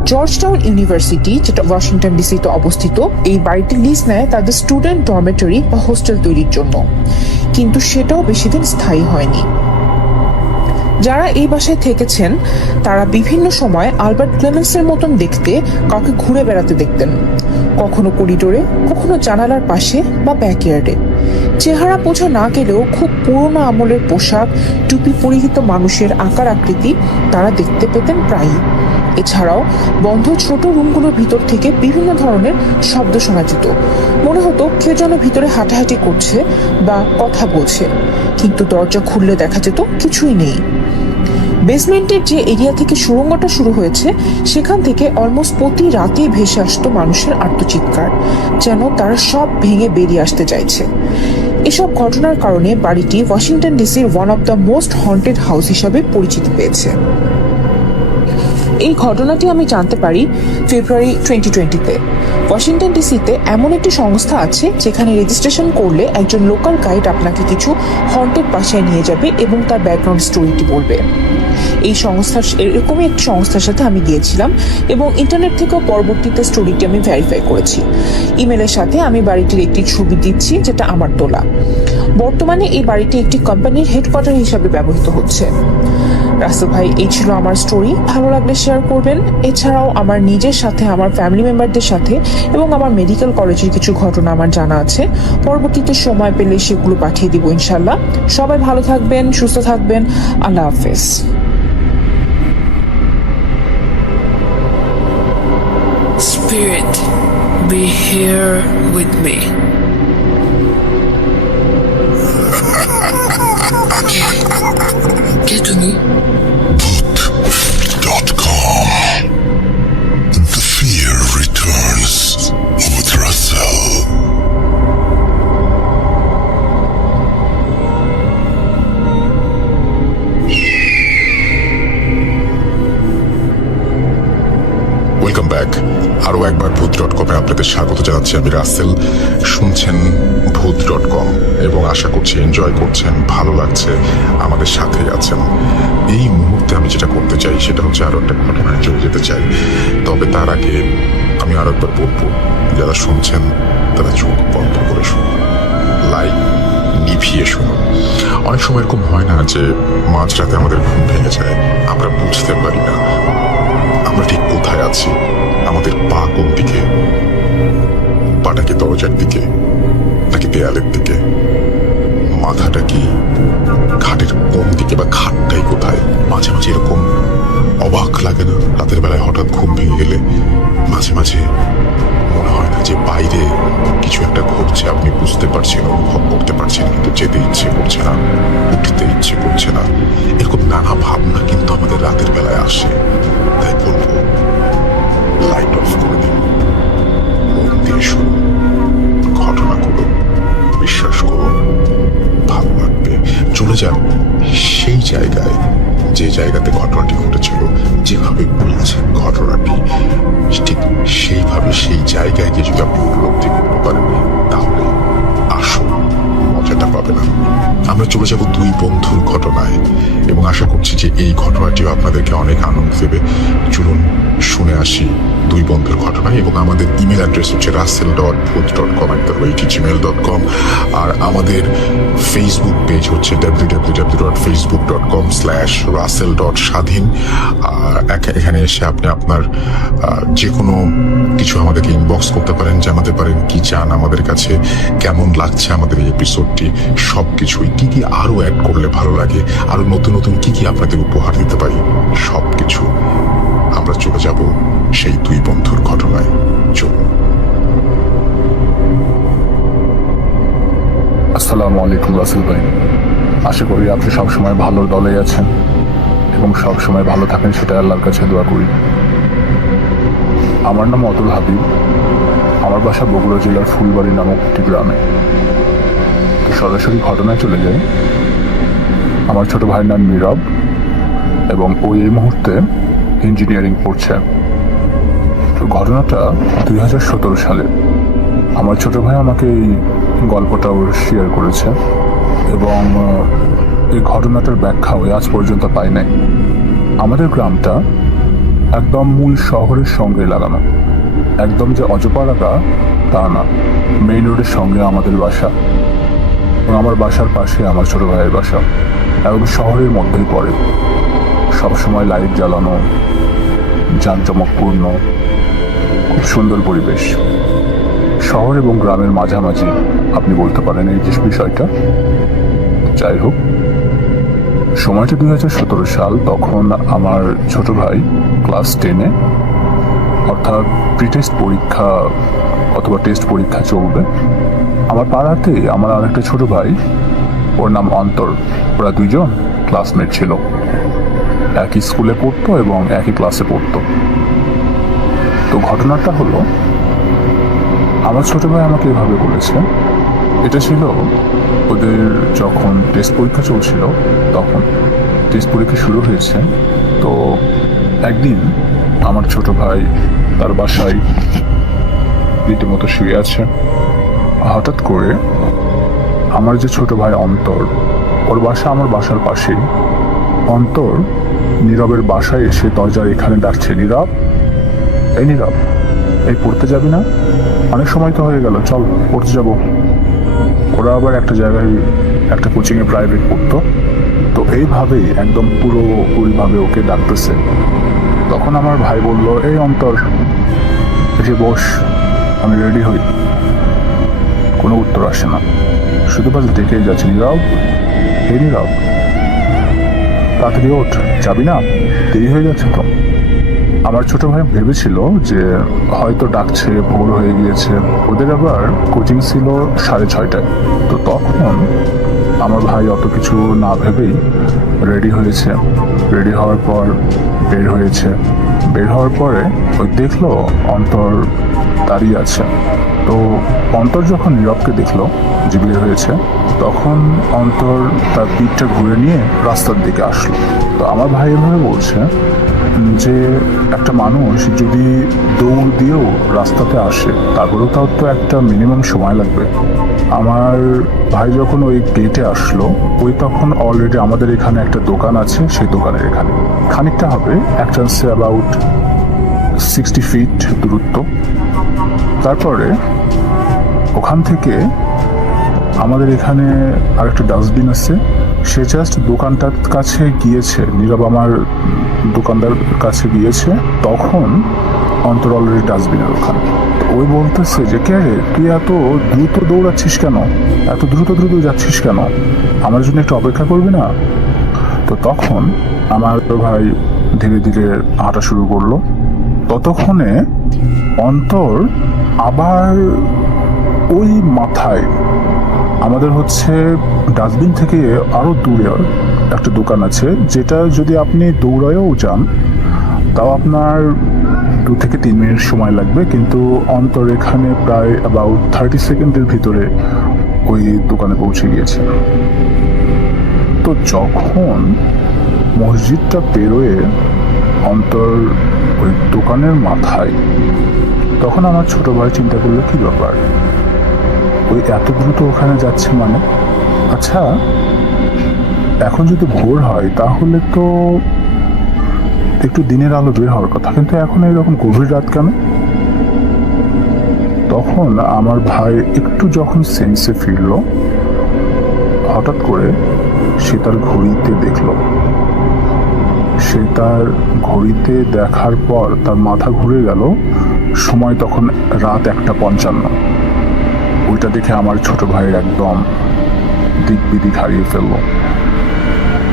জর্জ টাউন ইউনিভার্সিটি, যেটা ওয়াশিংটন ডিসিতে অবস্থিত, এই বাড়িটি লিজ নেয় তাদের স্টুডেন্ট ডরমেটরি বা হোস্টেল তৈরির জন্য, কিন্তু সেটাও বেশি দিন স্থায়ী হয়নি। যারা এই বাসায় থেকেছেন তারা বিভিন্ন সময় আলবার্ট ক্লেমেন্সের মতন দেখতে কাউকে ঘুরে বেড়াতে দেখতেন, কখনো করিডোরে, কখনো জানালার পাশে বা ব্যাকইয়ার্ডে। চেহারা বোঝা না গেলেও খুব পুরোনো আমলের পোশাক, টুপি পরিহিত মানুষের আকার আকৃতি তারা দেখতে পেতেন প্রায়ই। এছাড়াও বন্ধ ছোট রুমগুলোর ভিতর থেকে বিভিন্ন ধরনের শব্দ শোনা যেত। মনে হতো কেউ যেন ভিতরে হাঁটাহাঁটি করছে বা কথা বলছে, কিন্তু দরজা খুললে দেখা যেত কিছুই নেই। বেসমেন্টের যে এরিয়া থেকে সুড়ঙ্গটা শুরু হয়েছে সেখান থেকে অলমোস্ট প্রতি রাতেই ভেসে আসতো মানুষের আর্তচিৎকার, যেন তারা সব ভেঙে বেরিয়ে আসতে চাইছে। এসব ঘটনার কারণে বাড়িটি ওয়াশিংটন ডিসির one of the most haunted house হিসাবে পরিচিতি পেয়েছে। এই ঘটনাটি আমি জানতে পারি ফেব্রুয়ারি 2020-তে। ওয়াশিংটন ডিসিতে এমন একটি সংস্থা আছে যেখানে রেজিস্ট্রেশন করলে একজন লোকাল গাইড আপনাকে কিছু হন্টেড বাসায় নিয়ে যাবে এবং তার ব্যাকগ্রাউন্ড স্টোরিটি বলবে। এই সংস্থার এরকমই একটি সংস্থার সাথে আমি গিয়েছিলাম এবং ইন্টারনেট থেকেও পরবর্তীতে স্টোরিটি আমি ভেরিফাই করেছি। ইমেলের সাথে আমি বাড়িটির একটি ছবি দিচ্ছি, যেটা আমার তোলা। বর্তমানে এই বাড়িটি একটি কোম্পানির হেডকোয়ার্টার হিসাবে ব্যবহৃত হচ্ছে। রাসেল ভাই, এই ছিল আমার স্টোরি। ভালো লাগলে শেয়ার করবেন। এছাড়াও আমার নিজের সাথে, আমার ফ্যামিলি মেম্বারদের সাথে এবং আমার মেডিকেল কলেজের কিছু ঘটনা আমার জানা আছে। পরবর্তীতে সময় পেলে সেগুলো পাঠিয়ে দিব ইনশাল্লাহ। সবাই ভালো থাকবেন, সুস্থ থাকবেন। আল্লাহ হাফেজ। Spirit, be here with me. কে তুমি? Voot.com. The fear returns with Russell. Back. আরও একবার ভূত.com-এ আপনাদের স্বাগত জানাচ্ছি আমি রাসেল। শুনছেন ভূত.com এবং আশা করছি এনজয় করছেন, ভালো লাগছে, আমাদের সাথেই আছেন। এই মুহূর্তে আমি যেটা করতে চাই সেটা হচ্ছে আরও একটা ঘটনায় চলে যেতে চাই। তবে তার আগে আমি আরো একবার বলবো, যারা শুনছেন তারা চোখ বন্ধ করে শুনুন, লাইট নিভিয়ে শুনুন। অনেক সময় এরকম হয় না যে মাঝরাতে আমাদের ঘুম ভেঙে যায়, আমরা বুঝতে পারি না আমরা ঠিক কোথায় আছি, আমাদের পা কোন দিকে, পাটা কি দরজার দিকে নাকি দেয়ালের দিকে, মাথাটা কি খাটের কোন দিকে বা খাটটাই কোথায়। মাঝে মাঝে এরকম অবাক লাগে না? রাতের বেলায় হঠাৎ ঘুম ভেঙে গেলে মাঝে মাঝে মনে হয় না যে বাইরে কিছু একটা ঘটছে, আপনি বুঝতে পারছেন, অনুভব করতে পারছেন, কিন্তু যেতে ইচ্ছে করছে না, উঠতে ইচ্ছে করছে না। এরকম নানা ভাবনা কিন্তু আমাদের রাতের বেলায় আসে। তাই বলবো, লাইট অফ করে দিন, মন দিয়ে শুনুন ঘটনাগুলো, বিশ্বাস করুন ভালো লাগবে। চলে যান সেই জায়গায় যে জায়গাতে ঘটনাটি ঘটেছিল, যেভাবে বলছেন ঘটনাটি ঠিক সেইভাবে সেই জায়গায় গিয়ে যদি আপনি উপলব্ধি করতে পারেন, তাহলে আসল মজাটা পাবেন। আমরা চলে যাব দুই বন্ধুর ঘটনায় এবং আশা করছি যে এই ঘটনাটিও আপনাদেরকে অনেক আনন্দ দেবে। চলুন শুনে আসি দুই বন্ধুর ঘটনায়। এবং আমাদের ইমেল অ্যাড্রেস হচ্ছে russell.ভূত.com@gmail.com, আর আমাদের ফেসবুক পেজ হচ্ছে www.facebook.com/russell.স্বাধীন। আর এখানে এসে আপনি আপনার যে কোনো কিছু আমাদেরকে ইনবক্স করতে পারেন, জানাতে পারেন কি চান আমাদের কাছে, কেমন লাগছে আমাদের এই এপিসোডটি, সব কিছুই। কি কি আরো অ্যাড করলে ভালো লাগে, আরো নতুন নতুন কি কি আপনাদের উপহার দিতে পারি, সব কিছু। আমরা চলে যাব সেই দুই বন্ধুর ঘটনায়। চলুন। আসসালামু আলাইকুম রাসেল ভাই, আশা করি আপনি সবসময় ভালো দলে আছেন এবং সবসময় ভালো থাকেন, সেটা আল্লাহর কাছে দোয়া করি। আমার নাম অতুল হাবিব, আমার বাসা বগুড়া জেলার ফুলবাড়ি নামক একটি গ্রামে। তো সরাসরি ঘটনায় চলে যাই। আমার ছোট ভাইয়ের নাম নীরব এবং ও এই মুহূর্তে ইঞ্জিনিয়ারিং পড়ছে। তো ঘটনাটা 2017 সালে। আমার ছোট ভাই আমাকে এই গল্পটাও শেয়ার করেছে এবং এই ঘটনাটার ব্যাখ্যা হয়ে আজ পর্যন্ত পাই নাই। আমাদের গ্রামটা একদম মূল শহরের সঙ্গে লাগানো, একদম যে অজপাড়াগা তা না, মেইন রোডের সঙ্গে আমাদের বাসা এবং আমার বাসার পাশে আমার ছোট ভাইয়ের বাসা, এবং শহরের মধ্যেই পড়ে। সবসময় লাইট জ্বালানো, জাঁকজমকপূর্ণ, খুব সুন্দর পরিবেশ। শহর এবং গ্রামের মাঝামাঝি আপনি বলতে পারেন এই যে বিষয়টা। যাই হোক, সময়টা 2017 সাল। তখন আমার ছোট ভাই ক্লাস 10-এ, অর্থাৎ প্রিটেস্ট পরীক্ষা অথবা টেস্ট পরীক্ষা চলবে। আমার পাড়াতে আমার আর একটা ছোট ভাই, ওর নাম অন্তর, ওরা দুইজন ক্লাসমেট ছিল, একই স্কুলে পড়তো এবং একই ক্লাসে পড়তো। তো ঘটনাটা হলো, আমার ছোট ভাই আমাকে এভাবে বলেছে, এটা ছিল ওদের যখন টেস্ট পরীক্ষা চলছিল, তখন টেস্ট পরীক্ষা শুরু হয়েছে। তো একদিন আমার ছোট ভাই তার বাসায় রীতিমতো শুয়ে আছে। হঠাৎ করে আমার যে ছোট ভাই অন্তর, ওর বাসা আমার বাসার পাশেই। অন্তর নীরবের বাসায় এসে দরজার এখানে ডাকছে, নীরব, এই নীরব, এই পড়তে যাবি না? অনেক সময় তো হয়ে গেল, চল পড়তে যাব। ওরা আবার একটা জায়গায় একটা কোচিংয়ে প্রাইভেট পড়তো। তো এইভাবেই একদম পুরোপুরিভাবে ওকে ডাকতেছে। তখন আমার ভাই বলল, এই অন্তর, এসে বস, আমি রেডি হই। কোনো উত্তর আসে না, শুধু বাস ডেকেই যাচ্ছে, নীরব, হে নীরব, তাড়াতাড়ি ওঠ, যাবি না? দেরি হয়ে যাচ্ছে তো। আমার ছোট ভাই ভেবেছিল যে হয়তো ডাকছে, ভোর হয়ে গিয়েছে। ওদের আবার কোচিং ছিল 6:30টায়। তো তখন আমার ভাই অত কিছু না ভেবেই রেডি হয়েছে। রেডি হওয়ার পর বের হয়েছে। বের হওয়ার পরে ওই দেখলো অন্তর দাঁড়িয়ে আছে। তো অন্তর যখন নীরবকে দেখলো যে বের হয়েছে, তখন অন্তর তার পিঠটা ঘুরে নিয়ে রাস্তার দিকে আসলো। তো আমার ভাই এভাবে বলছে যে একটা মানুষ যদি দৌড় দিয়েও রাস্তাতে আসে তারপরেও তার তো একটা মিনিমাম সময় লাগবে। আমার ভাই যখন ওই গেটে আসলো, ওই তখন অলরেডি আমাদের এখানে একটা দোকান আছে, সেই দোকানের এখানে খানিকটা হবে অ্যাকচুয়ালি অ্যাবাউট 60 ফিট দূরত্ব। তারপরে ওখান থেকে আমাদের এখানে আরেকটা ডাস্টবিন আছে, সে জাস্ট দোকানটার কাছে গিয়েছে, নীরব আমার দোকানদার কাছে গিয়েছে, তখন অন্তর অলরেডি ডাস্টবিনের ওখানে। তো ওই বলতেছে যে কে রে, তুই এত দ্রুত দৌড়াচ্ছিস কেন, এত দ্রুত দ্রুত যাচ্ছিস কেন, আমার জন্য একটু অপেক্ষা করবি না? তো তখন আমার ভাই ধীরে ধীরে হাঁটা শুরু করলো। ততক্ষণে অন্তর আবার ওই মাথায় আমাদের হচ্ছে ডাস্টবিন থেকে আরো দূরে একটা দোকান আছে, যেটা যদি আপনি দৌড়ায়ও যান তাও আপনার 2 থেকে 3 মিনিট সময় লাগবে, কিন্তু অন্তর এখানে প্রায় অ্যাবাউট 30 সেকেন্ডের ভিতরে ওই দোকানে পৌঁছে গিয়েছে। তো যখন মসজিদটা পেরোয়ে অন্তর ওই দোকানের মাথায়, তখন আমার ছোট ভাই চিন্তা করলো কি ব্যাপার, ওই এত দ্রুত ওখানে যাচ্ছে মানে? আচ্ছা, এখন যদি ভোর হয় তাহলে তো একটু দিনের আলো বের হওয়ার কথা, কিন্তু এখন এরকম গভীর রাত কেন? তখন আমার ভাই একটু যখন সেন্সে ফিরল, হঠাৎ করে সে তার ঘড়িতে দেখলো। সে তার ঘড়িতে দেখার পর তার মাথা ঘুরে গেল, সময় তখন রাত 1:55। ওইটা দেখে আমার ছোট ভাইয়ের একদম দিক বিদিক হারিয়ে ফেলল।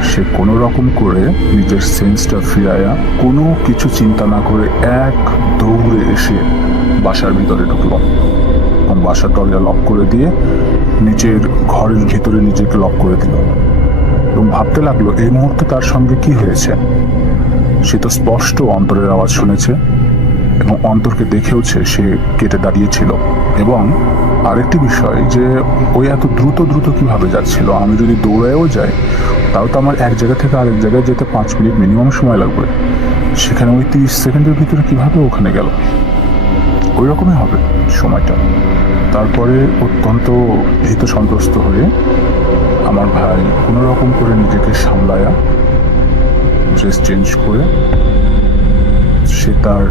সে কোনো রকম করে নিজের সেন্সটা ফিরায়া কোনো কিছু চিন্তা না করে এক দৌড়ে এসে বাসার ভিতরে ঢুকলো এবং বাসার দরজা লক করে দিয়ে নিজের ঘরের ভিতরে নিজেকে লক করে দিল এবং ভাবতে লাগলো এই মুহূর্তে তার সঙ্গে কি হয়েছে। সে তো স্পষ্ট অন্তরের আওয়াজ শুনেছে এবং অন্তরকে দেখেওছে সে কেটে দাঁড়িয়েছিল। এবং আরেকটি বিষয় যে ওই এত দ্রুত দ্রুত কিভাবে যাচ্ছিল, আমি যদি দৌড়ায়ও যাই তাও তো আমার এক জায়গা থেকে আরেক জায়গায় যেতে 5 মিনিট মিনিমাম সময় লাগবে, সেখানে ওই 30 সেকেন্ডের ভিতরে কিভাবে ওখানে গেল? ওই রকমই হবে সময়টা। তারপরে অত্যন্ত ভীত সন্ত্রস্ত হয়ে আমার ভাই কোনো রকম করে নিজেকে সামলায়া ড্রেস চেঞ্জ করে সে তার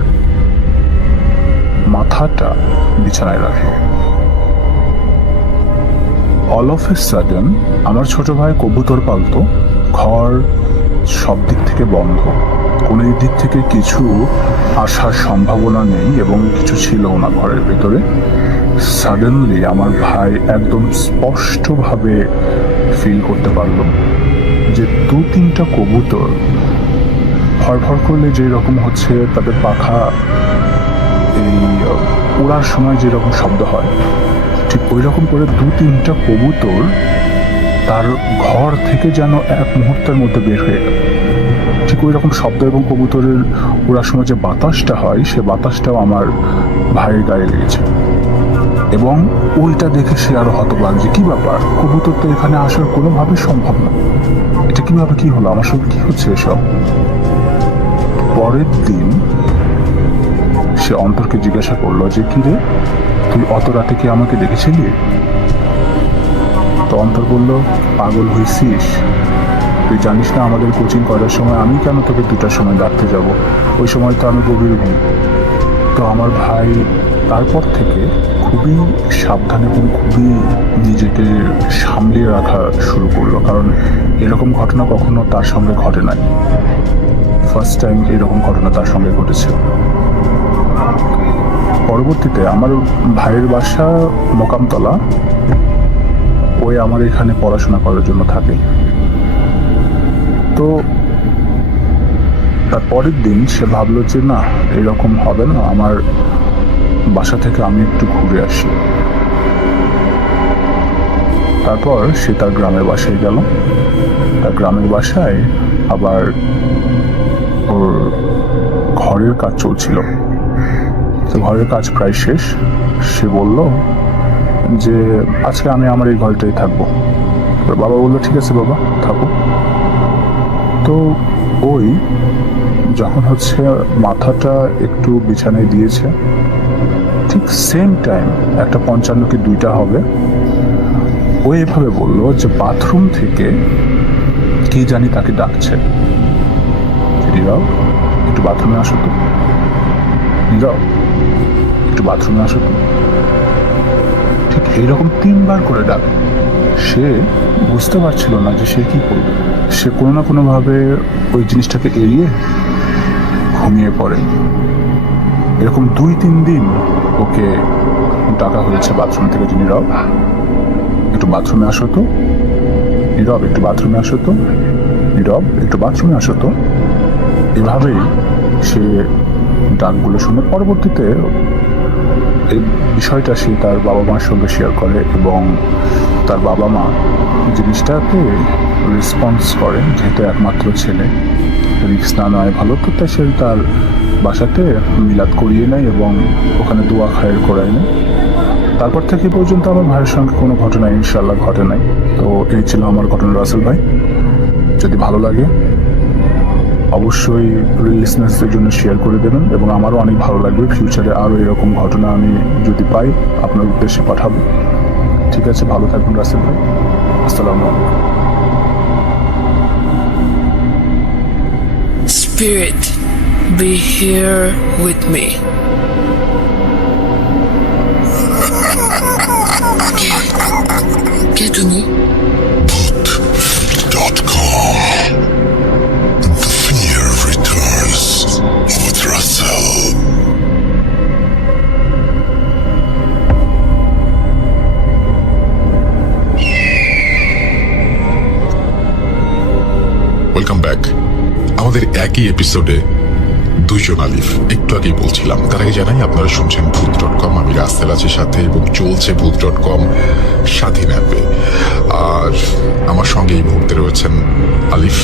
মাথাটা বিছানায় রাখলো। অল অফ এ সাডেন আমার ছোট ভাই কবুতর পালতো, ঘর সব দিক থেকে বন্ধ, কোনো দিক থেকে কিছু আসার সম্ভাবনা নেই এবং কিছু ছিল না ঘরের ভেতরে। সাডেনলি আমার ভাই একদম স্পষ্টভাবে ফিল করতে পারলো যে 2-3টা কবুতর ফরফর করলে যেরকম হচ্ছে তাদের পাখা এই ওড়ার সময় যেরকম শব্দ হয়, ঠিক ওই রকম করে 2-3টা কবুতর তার ঘর থেকে যেন এক মুহূর্তের মধ্যে বের হয়ে গেল। ঠিক ওই রকম শব্দ এবং কবুতরের ওড়ার সময় যে বাতাসটা হয়, সে বাতাসটাও আমার ভাইয়ের গায়ে লেগেছে এবং ওইটা দেখে সে আরো হতবাক যে কি ব্যাপার, কবুতর তো এখানে আসার কোনোভাবেই সম্ভব না, এটা কিভাবে কি হলো, আমার সঙ্গে কি হচ্ছে এসব। পরের দিন সে অন্তরকে জিজ্ঞাসা করলো যে কি রে, তুই অত রাতে কি আমাকে দেখেছিলি? তো অন্তর বলল, পাগল হয়েছিস, তুই জানিস না আমাদের কোচিং করার সময় আমি কেন তোকে 2টার সময় ডাকতে যাব, ওই সময় তো আমি গভীর ঘুম। তো আমার ভাই তারপর থেকে খুবই সাবধান এবং খুবই নিজেকে সামলিয়ে রাখা শুরু করলো, কারণ এরকম ঘটনা কখনো তার সঙ্গে ঘটে নাই, ফার্স্ট টাইম এরকম ঘটনা তার সঙ্গে ঘটেছে। পরবর্তীতে আমার ভাইয়ের বাসা মোকামতলা, ওই আমার এখানে পড়াশোনা করার জন্য থাকে। তো তার পরের দিন সে ভাবলো যে না, এরকম হবে না, আমার বাসা থেকে আমি একটু ঘুরে আসি। তারপর সে তার গ্রামের বাসায় গেল। তার গ্রামের বাসায় আবার ওর ঘরের কাজ চলছিল, তো ঘরের কাজ প্রায় শেষ। সে বলল যে আজকে আমি আমার এই ঘরটাই থাকবো। বাবা বললো ঠিক আছে বাবা থাকো। তো ওই যখন হচ্ছে মাথাটা একটু বিছানায় দিয়েছে, ঠিক সেম টাইম 1:55 কি 2টা হবে, ও এভাবে বলল যে বাথরুম থেকে কি জানি তাকে ডাকছে, নীরব একটু বাথরুমে আসো তো, নীরব একটু বাথরুমে আসো তো। ঠিক এইরকম 3বার করে ডাক। সে বুঝতে পারছিল না যে সে কি করবে। সে কোনো না কোনোভাবে ওই জিনিসটাকে এড়িয়ে ঘুমিয়ে পড়ে। এরকম 2-3 দিন ওকে ডাকা হয়েছে বাথরুম থেকে, যে নীরব একটু বাথরুমে আসো তো, নীরব একটু বাথরুমে আসো তো, নীরব একটু বাথরুমে আসো তো। এভাবেই সে ডাকগুলো শুনে পরবর্তীতে এই বিষয়টা সে তার বাবা মার সঙ্গে শেয়ার করে, এবং তার বাবা মা জিনিসটাতে রেসপন্স করে, যেহেতু একমাত্র ছেলে, রিস্ক না নেওয়াই ভালো। তো তাই সে তার বাসাতে মিলাদ করিয়ে নেয় এবং ওখানে দোয়া খায়ের করায় নেয়। তারপর থেকে পর্যন্ত আমার ভাইয়ের সঙ্গে কোনো ঘটনা ইনশাল্লাহ ঘটে নাই। তো এই ছিল আমার ঘটনা রাসেল ভাই। যদি ভালো লাগে অবশ্যই লিসনার্সদের জন্য শেয়ার করে দেবেন, এবং আমারও অনেক ভালো লাগবে। ফিউচারে আরও এরকম ঘটনা আমি যদি পাই আপনার উদ্দেশ্যে পাঠাবো। ঠিক আছে, ভালো থাকবেন রাসেল ভাই। আসসালামু আলাইকুম। Spirit, be here with me. কে তুমি? Voot.com. The fear returns with Russell. Welcome back. আমাদের একই এপিসোডে দুইজন আলিফ, একটু আগেই বলছিলাম। তার আগে জানাই আপনারা শুনছেন ভূত.com, আমি রাসেল আছি সাথে, এবং চলছে ভূত.com স্বাধীন অ্যাপে। আর আমার সঙ্গে এই মুহূর্তে রয়েছেন আলিফ।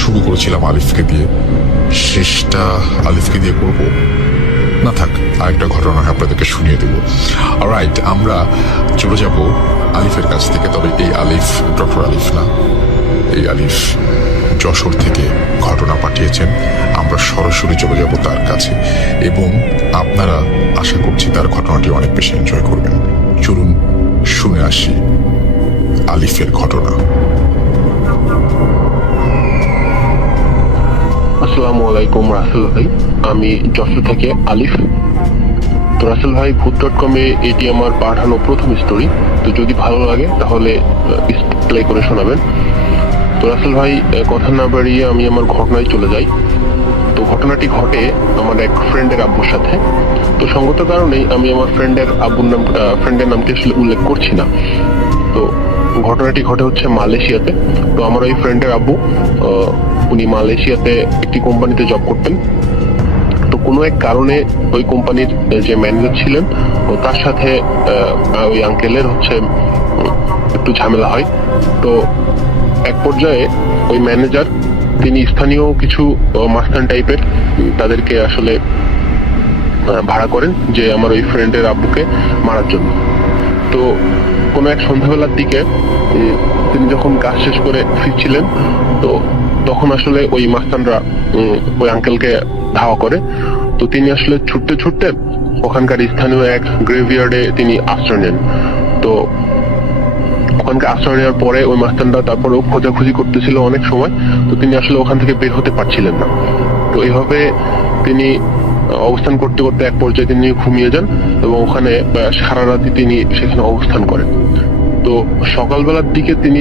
শুরু করেছিলাম আলিফকে দিয়ে, শেষটা আলিফকে দিয়ে করবো না, থাক, আরেকটা ঘটনা আপনাদেরকে শুনিয়ে দেব। অলরাইট, আমরা চলে যাব আলিফের কাছ থেকে। তবে এই আলিফ ডক্টর আলিফ না, এই আলিফ যশোর থেকে ঘটনা পাঠিয়েছেন। আমরা সরাসরি চলে যাব তার কাছে, এবং আপনারা আশা করছি তার ঘটনাটি অনেক বেশি এনজয় করবেন। চলুন শুনে আসি আলিফের ঘটনা। আসসালামু আলাইকুম রাসেল ভাই, আমি যশোর থেকে আলিফ। তো রাসেল ভাই, ভূত.com-এ এটি আমার পাঠানো প্রথম স্টোরি। তো যদি ভালো লাগে তাহলে প্লে করে শোনাবেন। তো রাসেল ভাই, কথা না বাড়িয়ে আমি আমার ঘটনায় চলে যাই। তো ঘটনাটি ঘটে আমার এক ফ্রেন্ডের আব্বুর সাথে। তো সঙ্গত কারণেই আমি আমার ফ্রেন্ডের নামটি আসলে উল্লেখ করছি না। তো ঘটনাটি ঘটে হচ্ছে মালয়েশিয়াতে। তো আমার ওই ফ্রেন্ডের আব্বু, উনি মালয়েশিয়াতে একটি কোম্পানিতে জব করতেন। তো কোনো এক কারণে ওই কোম্পানির যে ম্যানেজার ছিলেন, তার সাথে ওই আঙ্কেলের হচ্ছে একটু ঝামেলা হয়। তো এক পর্যায়ে ওই ম্যানেজার, তিনি স্থানীয় কিছু মাস্তান টাইপের তাদেরকে আসলে ভাড়া করেন যে আমার ওই ফ্রেন্ডের আব্বুকে মারার জন্য। তো কোনো এক সন্ধ্যাবেলার দিকে তিনি যখন কাজ শেষ করে ফিরছিলেন, তো তখন আসলে ওই মাস্তানরা ওই আঙ্কেলকে ধাওয়া করে। তো তিনি আসলে ছুটতে ছুটতে ওখানকার স্থানীয় এক গ্রেভিয়ার্ডে তিনি আশ্রয় নেন। তো ওখানকে আশ্রয় নেওয়ার পরে ওই মাস্তানরা তারপরেও খোঁজাখুঁজি করতেছিল অনেক সময়। তো তিনি আসলে ওখান থেকে বের হতে পারছিলেন না। তো এইভাবে তিনি অবস্থান করতে করতে এক পর্যায়ে তিনি ঘুমিয়ে যান, এবং ওখানে সারা রাতই তিনি সেখানে অবস্থান করেন। তো সকালবেলার দিকে তিনি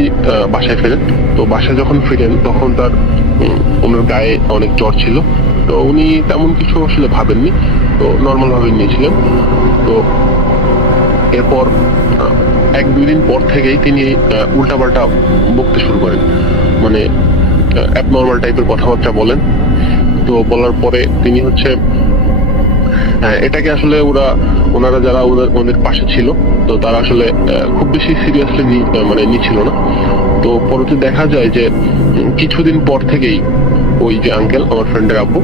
বাসায় ফেরেন। তো বাসায় যখন ফিরেন তখন তার ওনার গায়ে অনেক জ্বর ছিল। তো উনি তেমন কিছু আসলে ভাবেননি, তো নর্মাল ভাবে নিয়েছিলেন। তো এরপর 1-2 দিন পর থেকেই তিনি উল্টাপাল্টা বকতে শুরু করেন, মানে অ্যাবনর্মাল টাইপের কথাবার্তা বলেন। তো বলার পরে তিনি হচ্ছে এটাকে আসলে ওনারা যারা ওদের পাশে ছিল, তো তারা আসলে খুব বেশি সিরিয়াসলি নিচ্ছিল না। তো পরবর্তী দেখা যায় যে কিছুদিন পর থেকেই ওই যে আঙ্কেল, আমার ফ্রেন্ডের আব্বু,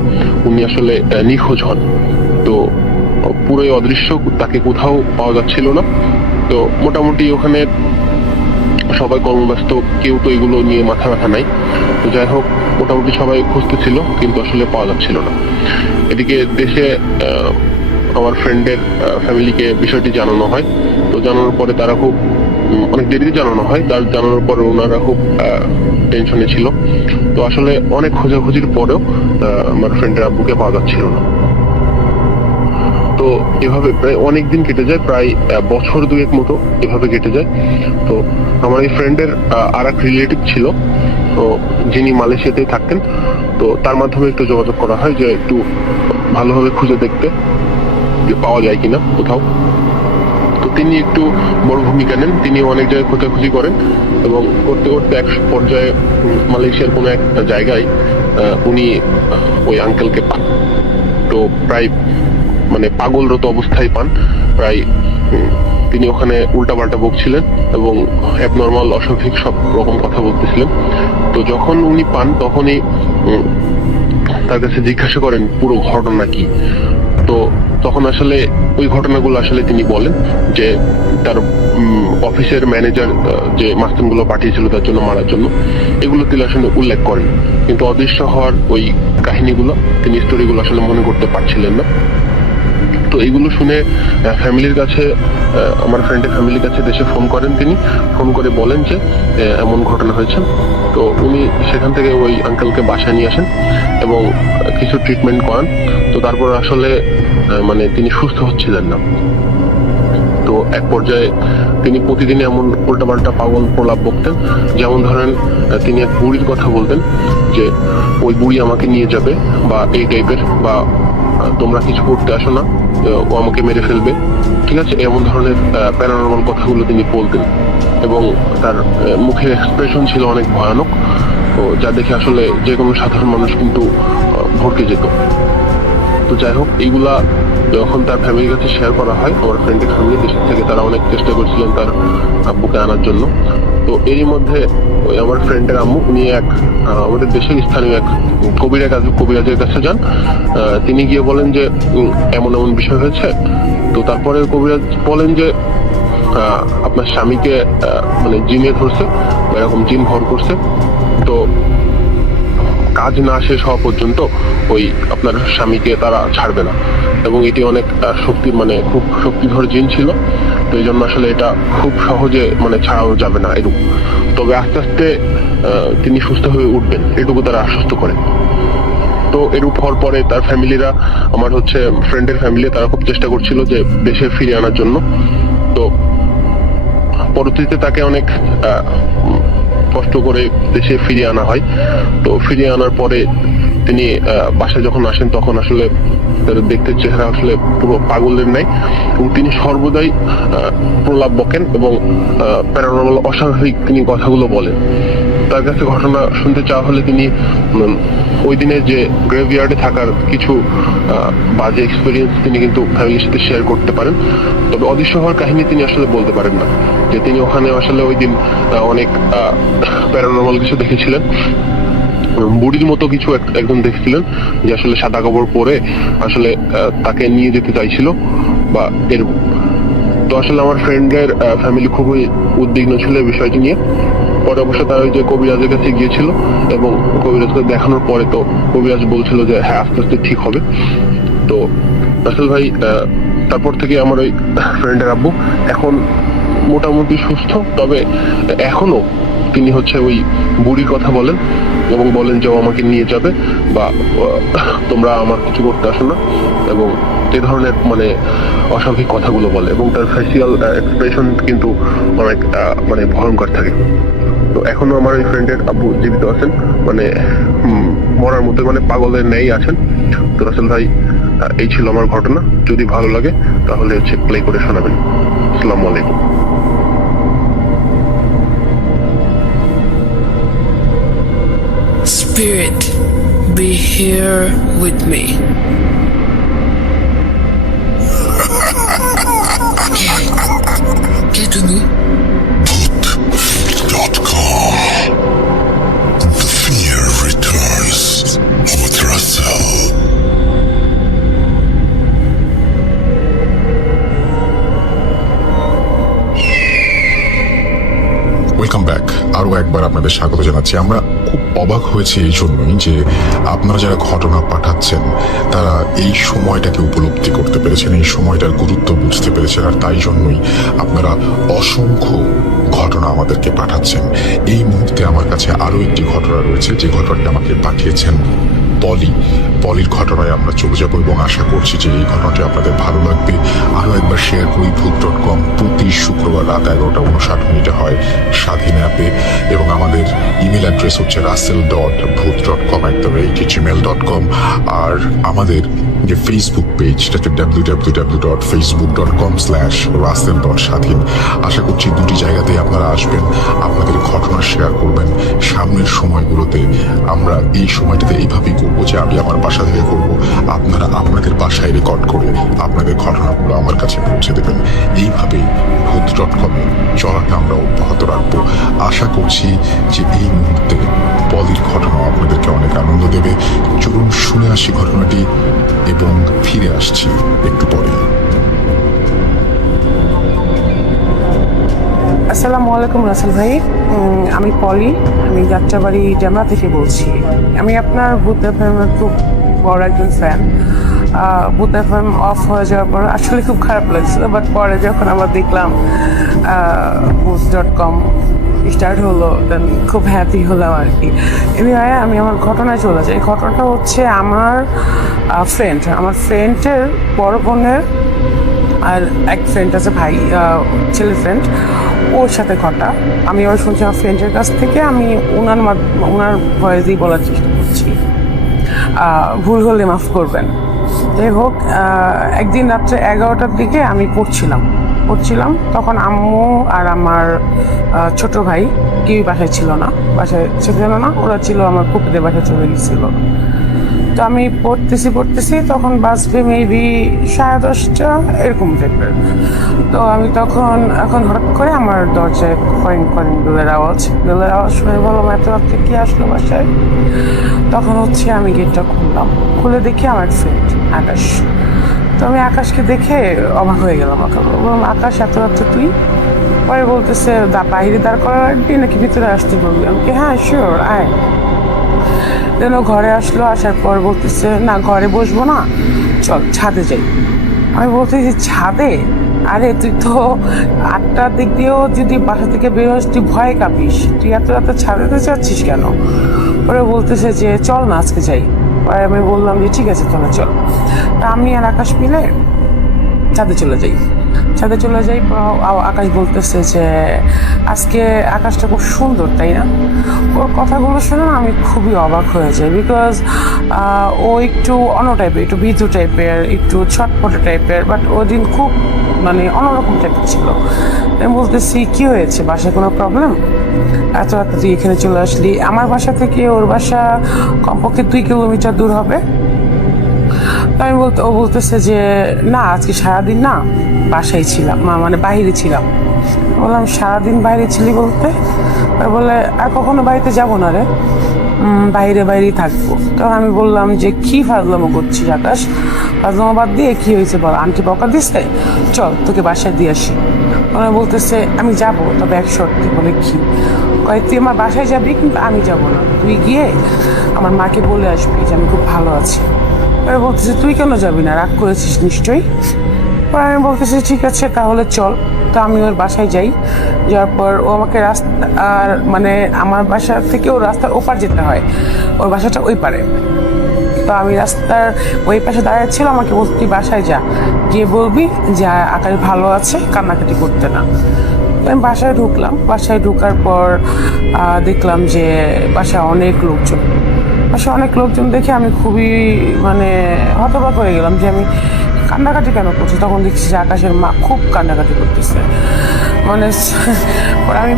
উনি আসলে নিখোঁজ হন। তো পুরোই অদৃশ্য, তাকে কোথাও পাওয়া যাচ্ছিল না। তো মোটামুটি ওখানে সবাই কর্মব্যস্ত, কেউ তো এগুলো নিয়ে মাথা ব্যথা নাই। তো যাই হোক, মোটামুটি সবাই খুঁজতেছিল কিন্তু আসলে পাওয়া যাচ্ছিল না। এদিকে দেশে আমার ফ্রেন্ডের ফ্যামিলিকে বিষয়টি জানানো হয়। তো জানানোর পরে তারা খুব অনেক দেরিতে জানানো হয়, তার জানানোর পরে ওনারা খুব টেনশনে ছিল। তো আসলে অনেক খোঁজাখুঁজির পরেও আমার ফ্রেন্ডের আব্বুকে পাওয়া যাচ্ছিল না। তো এভাবে প্রায় অনেক দিন কেটে যায়, প্রায় বছর দুয়েক মতো এভাবে কেটে যায়। তো আমার এই ফ্রেন্ডের আর এক রিলেটিভ ছিল, তো যিনি মালয়েশিয়াতেই থাকতেন। তো তার মাধ্যমে একটু যোগাযোগ করা হয় যে একটু ভালোভাবে খুঁজে দেখতে যে পাওয়া যায় কিনা কোথাও। তো তিনি একটু বড় ভূমিকা নেন, তিনি অনেক জায়গায় খোঁজাখুঁজি করেন এবং করতে করতে এক পর্যায়ে মালয়েশিয়ার কোনো এক জায়গায় উনি ওই আঙ্কেলকে পান। তো প্রায় মানে পাগলরত অবস্থায় পান। প্রায় তিনি ওখানে উল্টাপাল্টা বকছিলেন এবং অ্যাবনর্মাল অস্বাভাবিক সব রকম কথা বলতেছিলেন। তো যখন উনি পান তখনই তার কাছে জিজ্ঞাসা করেন পুরো ঘটনা কি। তো তখন আসলে ওই ঘটনাগুলো আসলে তিনি বলেন যে তার অফিসের ম্যানেজার যে মাস্তানগুলো পাঠিয়েছিল তার জন্য মারার জন্য, এগুলো তিনি আসলে উল্লেখ করেন। কিন্তু অদৃশ্য হওয়ার ওই কাহিনীগুলো, তিনি স্টোরিগুলো আসলে মনে করতে পারছিলেন না। তো এইগুলো শুনে ফ্যামিলির কাছে, আমার ফ্রেন্ডের ফ্যামিলির কাছে দেশে ফোন করেন। তিনি ফোন করে বলেন যে এমন ঘটনা হয়েছে। তো উনি সেখান থেকে ওই আঙ্কেলকে বাসায় নিয়ে আসেন এবং কিছু ট্রিটমেন্ট করান। তো তারপর আসলে মানে তিনি সুস্থ হচ্ছিলেন না। তো এক পর্যায়ে তিনি প্রতিদিন এমন উল্টাপাল্টা পাগল প্রলাপ বকতেন। যেমন ধরেন, তিনি এক বুড়ির কথা বলতেন যে ওই বুড়ি আমাকে নিয়ে যাবে বা এই টাইপের, বা তোমরা কিছু করতে আসো না, ও আমাকে মেরে ফেলবে, ঠিক আছে, এমন ধরনের প্যারানর্মাল কথাগুলো তিনি বলতেন। এবং তার মুখের এক্সপ্রেশন ছিল অনেক ভয়ানক, তো যা দেখে আসলে যে কোনো সাধারণ মানুষ কিন্তু ভরকে যেত। তো যাই হোক, এইগুলা যখন তার ফ্যামিলির কাছে শেয়ার করা হয়, আমার ফ্রেন্ডের ফ্যামিলি দেশ থেকে তারা অনেক চেষ্টা করছিলেন তার আব্বুকে আনার জন্য। তো এরই মধ্যে ওই আমার ফ্রেন্ডের আম্মু, উনি এক আমাদের দেশের স্থানীয় এক কবিরাজের কাছে যান। তিনি গিয়ে বলেন যে এমন এমন বিষয় হয়েছে। তো তারপরে কবিরাজ বলেন যে আপনার স্বামীকে মানে জিনে ধরছে বা এরকম জিন ভর করছে। তো কাজ না শেষ হওয়া পর্যন্ত ওই আপনার স্বামীকে তারা ছাড়বে না, এবং এটি অনেক মানে খুব শক্তিধর জিন ছিল। তো এই জন্য আসলে এটা খুব সহজে মানে ছাড়ানো যাবে না এরকম। তবে আস্তে আস্তে তিনি সুস্থ হয়ে উঠবেন, এটুকু তারা আশ্বস্ত করেন। তো এরূপ হওয়ার পরে তার ফ্যামিলিরা, আমার হচ্ছে ফ্রেন্ডের ফ্যামিলি, তারা খুব চেষ্টা করছিল যে দেশে ফিরে আনার জন্য। তো পরবর্তীতে তাকে অনেক কষ্ট করে দেশে ফিরিয়ে আনা হয়। তো ফিরিয়ে আনার পরে তিনি বাসায় যখন আসেন তখন আসলে তার দেখতে চেহারা আসলে পুরো পাগলের নাই, এবং তিনি সর্বদাই প্রলাপ বকেন এবং প্যারানর্মাল অস্বাভাবিক তিনি কথাগুলো বলেন। তার কাছে ঘটনা শুনতে চাওয়া হলে তিনি ওই দিনে যে গ্রেভইয়ার্ডে থাকার কিছু বাজে এক্সপিরিয়েন্স তিনি কিন্তু ফ্যামিলির সাথে শেয়ার করতে পারেন। তবে অদৃশ্য হওয়ার কাহিনী তিনি আসলে বলতে পারেন না, যে তিনি ওখানে আসলে ওই দিন অনেক প্যারানর্মাল কিছু দেখেছিলেন। বুড়ির মতো কিছু একজন দেখছিলেন যে আসলে সাদা কাপড় পরে আসলে তাকে নিয়ে যেতে চাইছিল বা এরকম। তো আসলে আমার ফ্রেন্ডের ফ্যামিলি খুবই উদ্বিগ্ন ছিল এই বিষয়টি নিয়ে। পরে অবশ্য তারা ওই যে কবিরাজের কাছে গিয়েছিল এবং কবিরাজকে দেখানোর পরে তো কবিরাজ বলছিল যে হ্যাঁ আস্তে আস্তে ঠিক হবে। তো আসলে ভাই তারপর থেকে আমার ওই ফ্রেন্ডের আব্বু এখন মোটামুটি সুস্থ। তবে এখনো তিনি হচ্ছে ওই বুড়ির কথা বলেন এবং বলেন যে ও আমাকে নিয়ে যাবে বা তোমরা আমার কিছু করতে আসো না, এবং এই ধরনের মানে অস্বাভাবিক কথাগুলো বলে, এবং তার ফেসিয়াল এক্সপ্রেশন কিন্তু অনেক মানে ভয়ঙ্কর থাকে। তো এখনো আমার ওই ফ্রেন্ডের আব্বু জীবিত আছেন, মানে মরার মতো মানে পাগলের ন্যায় আছেন। তো রাসেল ভাই, এই ছিল আমার ঘটনা। যদি ভালো লাগে তাহলে হচ্ছে প্লে করে শোনাবেন। আসসালামু আলাইকুম। Spirit, be here with me. Get to me. The fear returns with Russell. Welcome আরো একবার আপনাদের স্বাগত জানাচ্ছি। আমরা খুব অবাক হয়েছি এই জন্যই যে আপনারা যারা ঘটনা পাঠাচ্ছেন তারা এই সময়টাকে উপলব্ধি করতে পেরেছেন, এই সময়টার গুরুত্ব বুঝতে পেরেছেন, আর তাই জন্যই আপনারা অসংখ্য ঘটনা আমাদেরকে পাঠাচ্ছেন। এই মুহূর্তে আমার কাছে আরো একটি ঘটনা রয়েছে, যে ঘটনাটি আমাকে পাঠিয়েছেন পলির ঘটনায় আমরা চলে যাব এবং আশা করছি যে এই ঘটনাটি আপনাদের ভালো লাগবে। আরো একবার শেয়ার করি, ভূত.com প্রতি শুক্রবার রাত 11:59 হয় স্বাধীন অ্যাপে, এবং আমাদের ইমেল অ্যাড্রেস হচ্ছে russell.booth.com@gmail.com, আর আমাদের যে ফেসবুক পেজ সেটা www.facebook.com/russell.স্বাধীন। আশা করছি দুটি জায়গাতেই আপনারা আসবেন, আপনাদের ঘটনা শেয়ার করবেন। সামনের সময়গুলোতে আমরা এই সময়টাতে এইভাবেই করবো যে আমি আমার বাসা থেকে করবো, আপনারা আপনাদের বাসায় রেকর্ড করে আপনাদের ঘটনাগুলো আমার কাছে পৌঁছে দেবেন। এইভাবেই ভূত.com-এ চলাটা আমরা অব্যাহত রাখবো। আশা করছি যে এই মুহূর্তে পলির ঘটনা আপনাদেরকে অনেক আনন্দ দেবে। চলুন শুনে আসি ঘটনাটি এবং ফিরে আসছি একটু পরে। আসসালামু আলাইকুম রাসেল ভাই, আমি পলি, আমি যাত্রাবাড়ি ডেমরা থেকে বলছি। আমি আপনার ভূত এফএমের খুব বড় একজন ফ্যান। ভূত এফএম অফ হয়ে যাওয়ার পর আসলে খুব খারাপ লাগছিল, বাট পরে যখন আমরা দেখলাম ভূত.com স্টার্ট হলো, দেন খুব হ্যাপি হলাম আর কি। এমনি আমি আমার ঘটনায় চলে যাই। ঘটনাটা হচ্ছে আমার ফ্রেন্ডের বড় বোনের আর এক ফ্রেন্ড আছে, ভাই ছেলে ফ্রেন্ড, ওর সাথে ঘটা। আমি ওই শুনছি আমার ফ্রেন্ডের কাছ থেকে, আমি ওনার ভয়েসেই বলার চেষ্টা করছি, ভুল হলে মাফ করবেন। যাই হোক, একদিন রাত্রে 11টার দিকে আমি পড়ছিলাম, তখন আম্মু আর আমার ছোট ভাই কেউই বাসায় ছিল না, ওরা ছিল আমার পুকুরের বাসায় চলে গেছিল। তো আমি পড়তেছি, তখন বাজবে মেবি 10:30 এরকম টাইপের। তো আমি এখন হঠাৎ করে আমার দরজায় করিং বেলের আওয়াজ শুনে বললাম এত রাত্রে কি আসলো বাসায়। তখন হচ্ছে আমি গেটটা খুলে দেখি আমার ফ্রেন্ড আকাশ। তো আমি আকাশকে দেখে অবাক হয়ে গেলাম, বললাম আকাশ এত রাত্রে তুই? পরে বলতেছে বাইরে দাঁড় করা রাখবি নাকি ভিতরে আসতে বলবি? আমি হ্যাঁ শিওর আয়। দেন ও ঘরে আসলো, আসার পর বলতেছে না ঘরে বসবো না, চল ছাদে যাই। আমি বলতেছি ছাদে? আরে তুই তো 8টার দিক দিয়েও যদি বাসা থেকে বেরোস তুই ভয় কাঁপিস, তুই এত রাতে ছাদেতে যাচ্ছিস কেন? ওরা বলতেছে যে চল না আজকে যাই। পরে আমি বললাম যে ঠিক আছে তাহলে চল। তা আমি আর আকাশ মিলে ছাদে চলে যাই। আকাশ বলতেছে যে আজকে আকাশটা খুব সুন্দর, তাই না? ওর কথাগুলো শুনে না আমি খুবই অবাক হয়ে যাই, বিকজ ও একটু অন্য টাইপের, একটু ভীতু টাইপের, একটু ছটপটে টাইপের, বাট ওই দিন খুব অন্যরকম টাইপের ছিল। আমি বলতেছি কি হয়েছে, বাসায় কোনো প্রবলেম? এত রাতে তুই এখানে চলে আসলি? আমার বাসা থেকে ওর বাসা কমপক্ষে 2 কিলোমিটার দূর হবে। ও বলতেছে যে না আজকে সারাদিন না বাসায় ছিলাম, বাইরে ছিলাম। বললাম সারাদিন বাইরে ছিলি বলতে? বলে আর কখনো বাড়িতে যাবো না রে, বাইরেই থাকবো। তখন আমি বললাম যে কি ফাজলামো করছিস আকাশ, ফাজলামো বাদ দিয়ে কি হয়েছে বল, আন্টি বকা দিছে, চল তোকে বাসায় দিয়ে আসি। ওরা বলতেছে আমি যাবো, তবে এক শর্তে। বলে কি? তুই আমার বাসায় যাবি কিন্তু আমি যাবো না, তুই গিয়ে আমার মাকে বলে আসবি যে আমি খুব ভালো আছি। এবার বলতেছে তুই কেন যাবি না, রাগ করেছিস নিশ্চয়ই? পরে আমি বলতেছি ঠিক আছে তাহলে চল। তো আমি ওর বাসায় যাই, যাওয়ার পর ও আমাকে আমার বাসা থেকে ওর রাস্তার ওপার যেতে হয়, ওর বাসাটা ওই পারে। তো আমি রাস্তার ওই পাশে দাঁড়িয়ে ছিল, আমাকে বলতে তুই বাসায় যা, গিয়ে বলবি যে আকাশ ভালো আছে, কান্নাকাটি করতে না। আমি বাসায় ঢুকলাম, বাসায় ঢোকার পর দেখলাম যে বাসায় অনেক লোকজন দেখে আমি খুবই হতবাক হয়ে গেলাম যে আমি কান্নাকাটি কেন করছি। তখন দেখছি যে আকাশের মা খুব কান্নাকাটি করতেছে, পরে আমি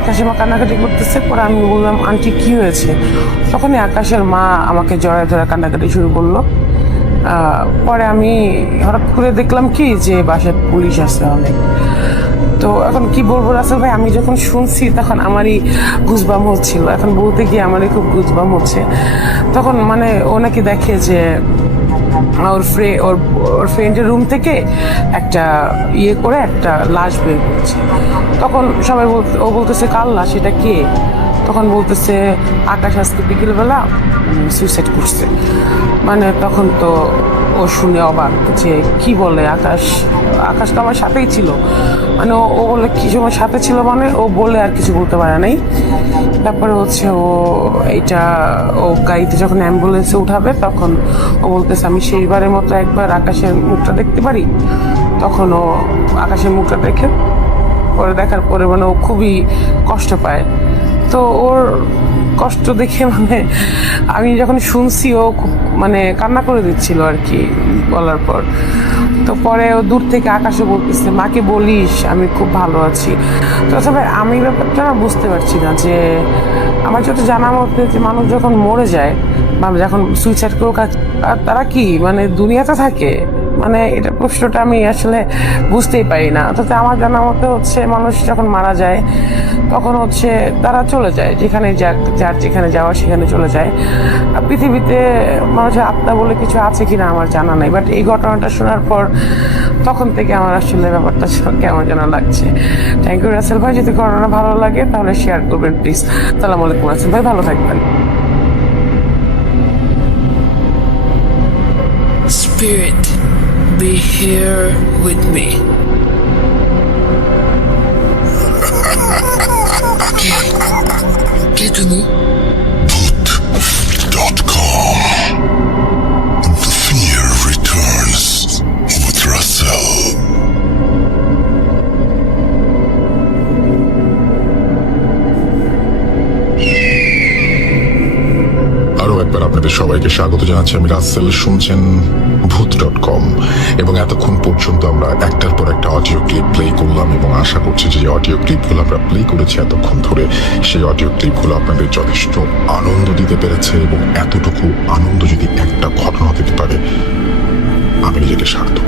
আকাশের মা কান্নাকাটি করতেছে। পরে আমি বললাম আন্টি কি হয়েছে? তখনই আকাশের মা আমাকে জড়ায় ধরে কান্নাকাটি শুরু করলো। পরে আমি হঠাৎ করে দেখলাম কি যে বাসায় পুলিশ আছে অনেক। তো এখন কি বলবো রাসেল ভাই, আমি যখন শুনছি তখন আমারই গুজবাম হচ্ছিল, এখন বলতে গিয়ে আমারই খুব গুজবাম হচ্ছে। তখন ও নাকি দেখে যে ওর ফ্রেন্ডের রুম থেকে একটা ইয়ে করে একটা লাশ বের করছে। তখন সবাই ও বলতেছে কার লাশ, এটা কে? তখন বলতেছে আকাশ আজকে বিকেলবেলা সুইসাইড করছে। মানে তখন তো ও শুনে অবাক যে কি বলে, আকাশ তো আমার সাথেই ছিল। মানে ও বলে কি সময় সাথে ছিল, মানে ও বলে আর কিছু বলতে পারে নাই। তারপরে হচ্ছে ও গাড়িতে যখন অ্যাম্বুলেন্সে উঠাবে তখন ও বলতেছে আমি শেষবারের মতো একবার আকাশের মুখটা দেখতে পারি। তখন ও আকাশের মুখটা দেখার পরে মানে ও খুবই কষ্ট পায়। তো ওর কষ্ট দেখে মানে আমি যখন শুনছি ও খুব মানে কান্না করে দিচ্ছিল আর কি বলার পর। তো পরে ও দূর থেকে আকাশে বলতেছে মাকে বলিস আমি খুব ভালো আছি। তো তবে আমি ব্যাপারটা বুঝতে পারছি না যে আমার যত জানা মতে যে মানুষ যখন মরে যায় বা যখন সুইসাইড করে তারা কি মানে দুনিয়াতে থাকে, মানে এটা প্রশ্নটা আমি আসলে বুঝতেই পারি না। অর্থাৎ আমার জানা মতে হচ্ছে মানুষ যখন মারা যায় তখন হচ্ছে তারা চলে যায় যেখানে যার যেখানে যাওয়া সেখানে চলে যায়। আর পৃথিবীতে মানুষের আত্মা বলে কিছু আছে কিনা আমার জানা নাই, বাট এই ঘটনাটা শোনার পর তখন থেকে আমার আসলে ব্যাপারটা কেমন যেন লাগছে। থ্যাংক ইউ রাসেল ভাই, যদি ঘটনা ভালো লাগে তাহলে শেয়ার করবেন প্লিজ। আসসালামু আলাইকুম রাসেল ভাই, ভালো থাকবেন। Spirit, be here with me. ¿Qué তুমি? Bhoot.com. The fear returns with Russell. আরো একবার আপনাদের সবাইকে স্বাগত জানাচ্ছি। আমি রাসেল, শুনছেন ভূত.com। এবং এতক্ষণ পর্যন্ত আমরা একটার পর একটা অডিও ক্লিপ প্লে করলাম এবং আশা করছি যে অডিও ক্লিপগুলো আমরা প্লে করেছি এতক্ষণ ধরে সেই অডিও ক্লিপগুলো আপনাদের যথেষ্ট আনন্দ দিতে পেরেছে। এবং এতটুকু আনন্দ যদি একটা ঘটনা দিতে পারে আমি নিজেকে সার্থক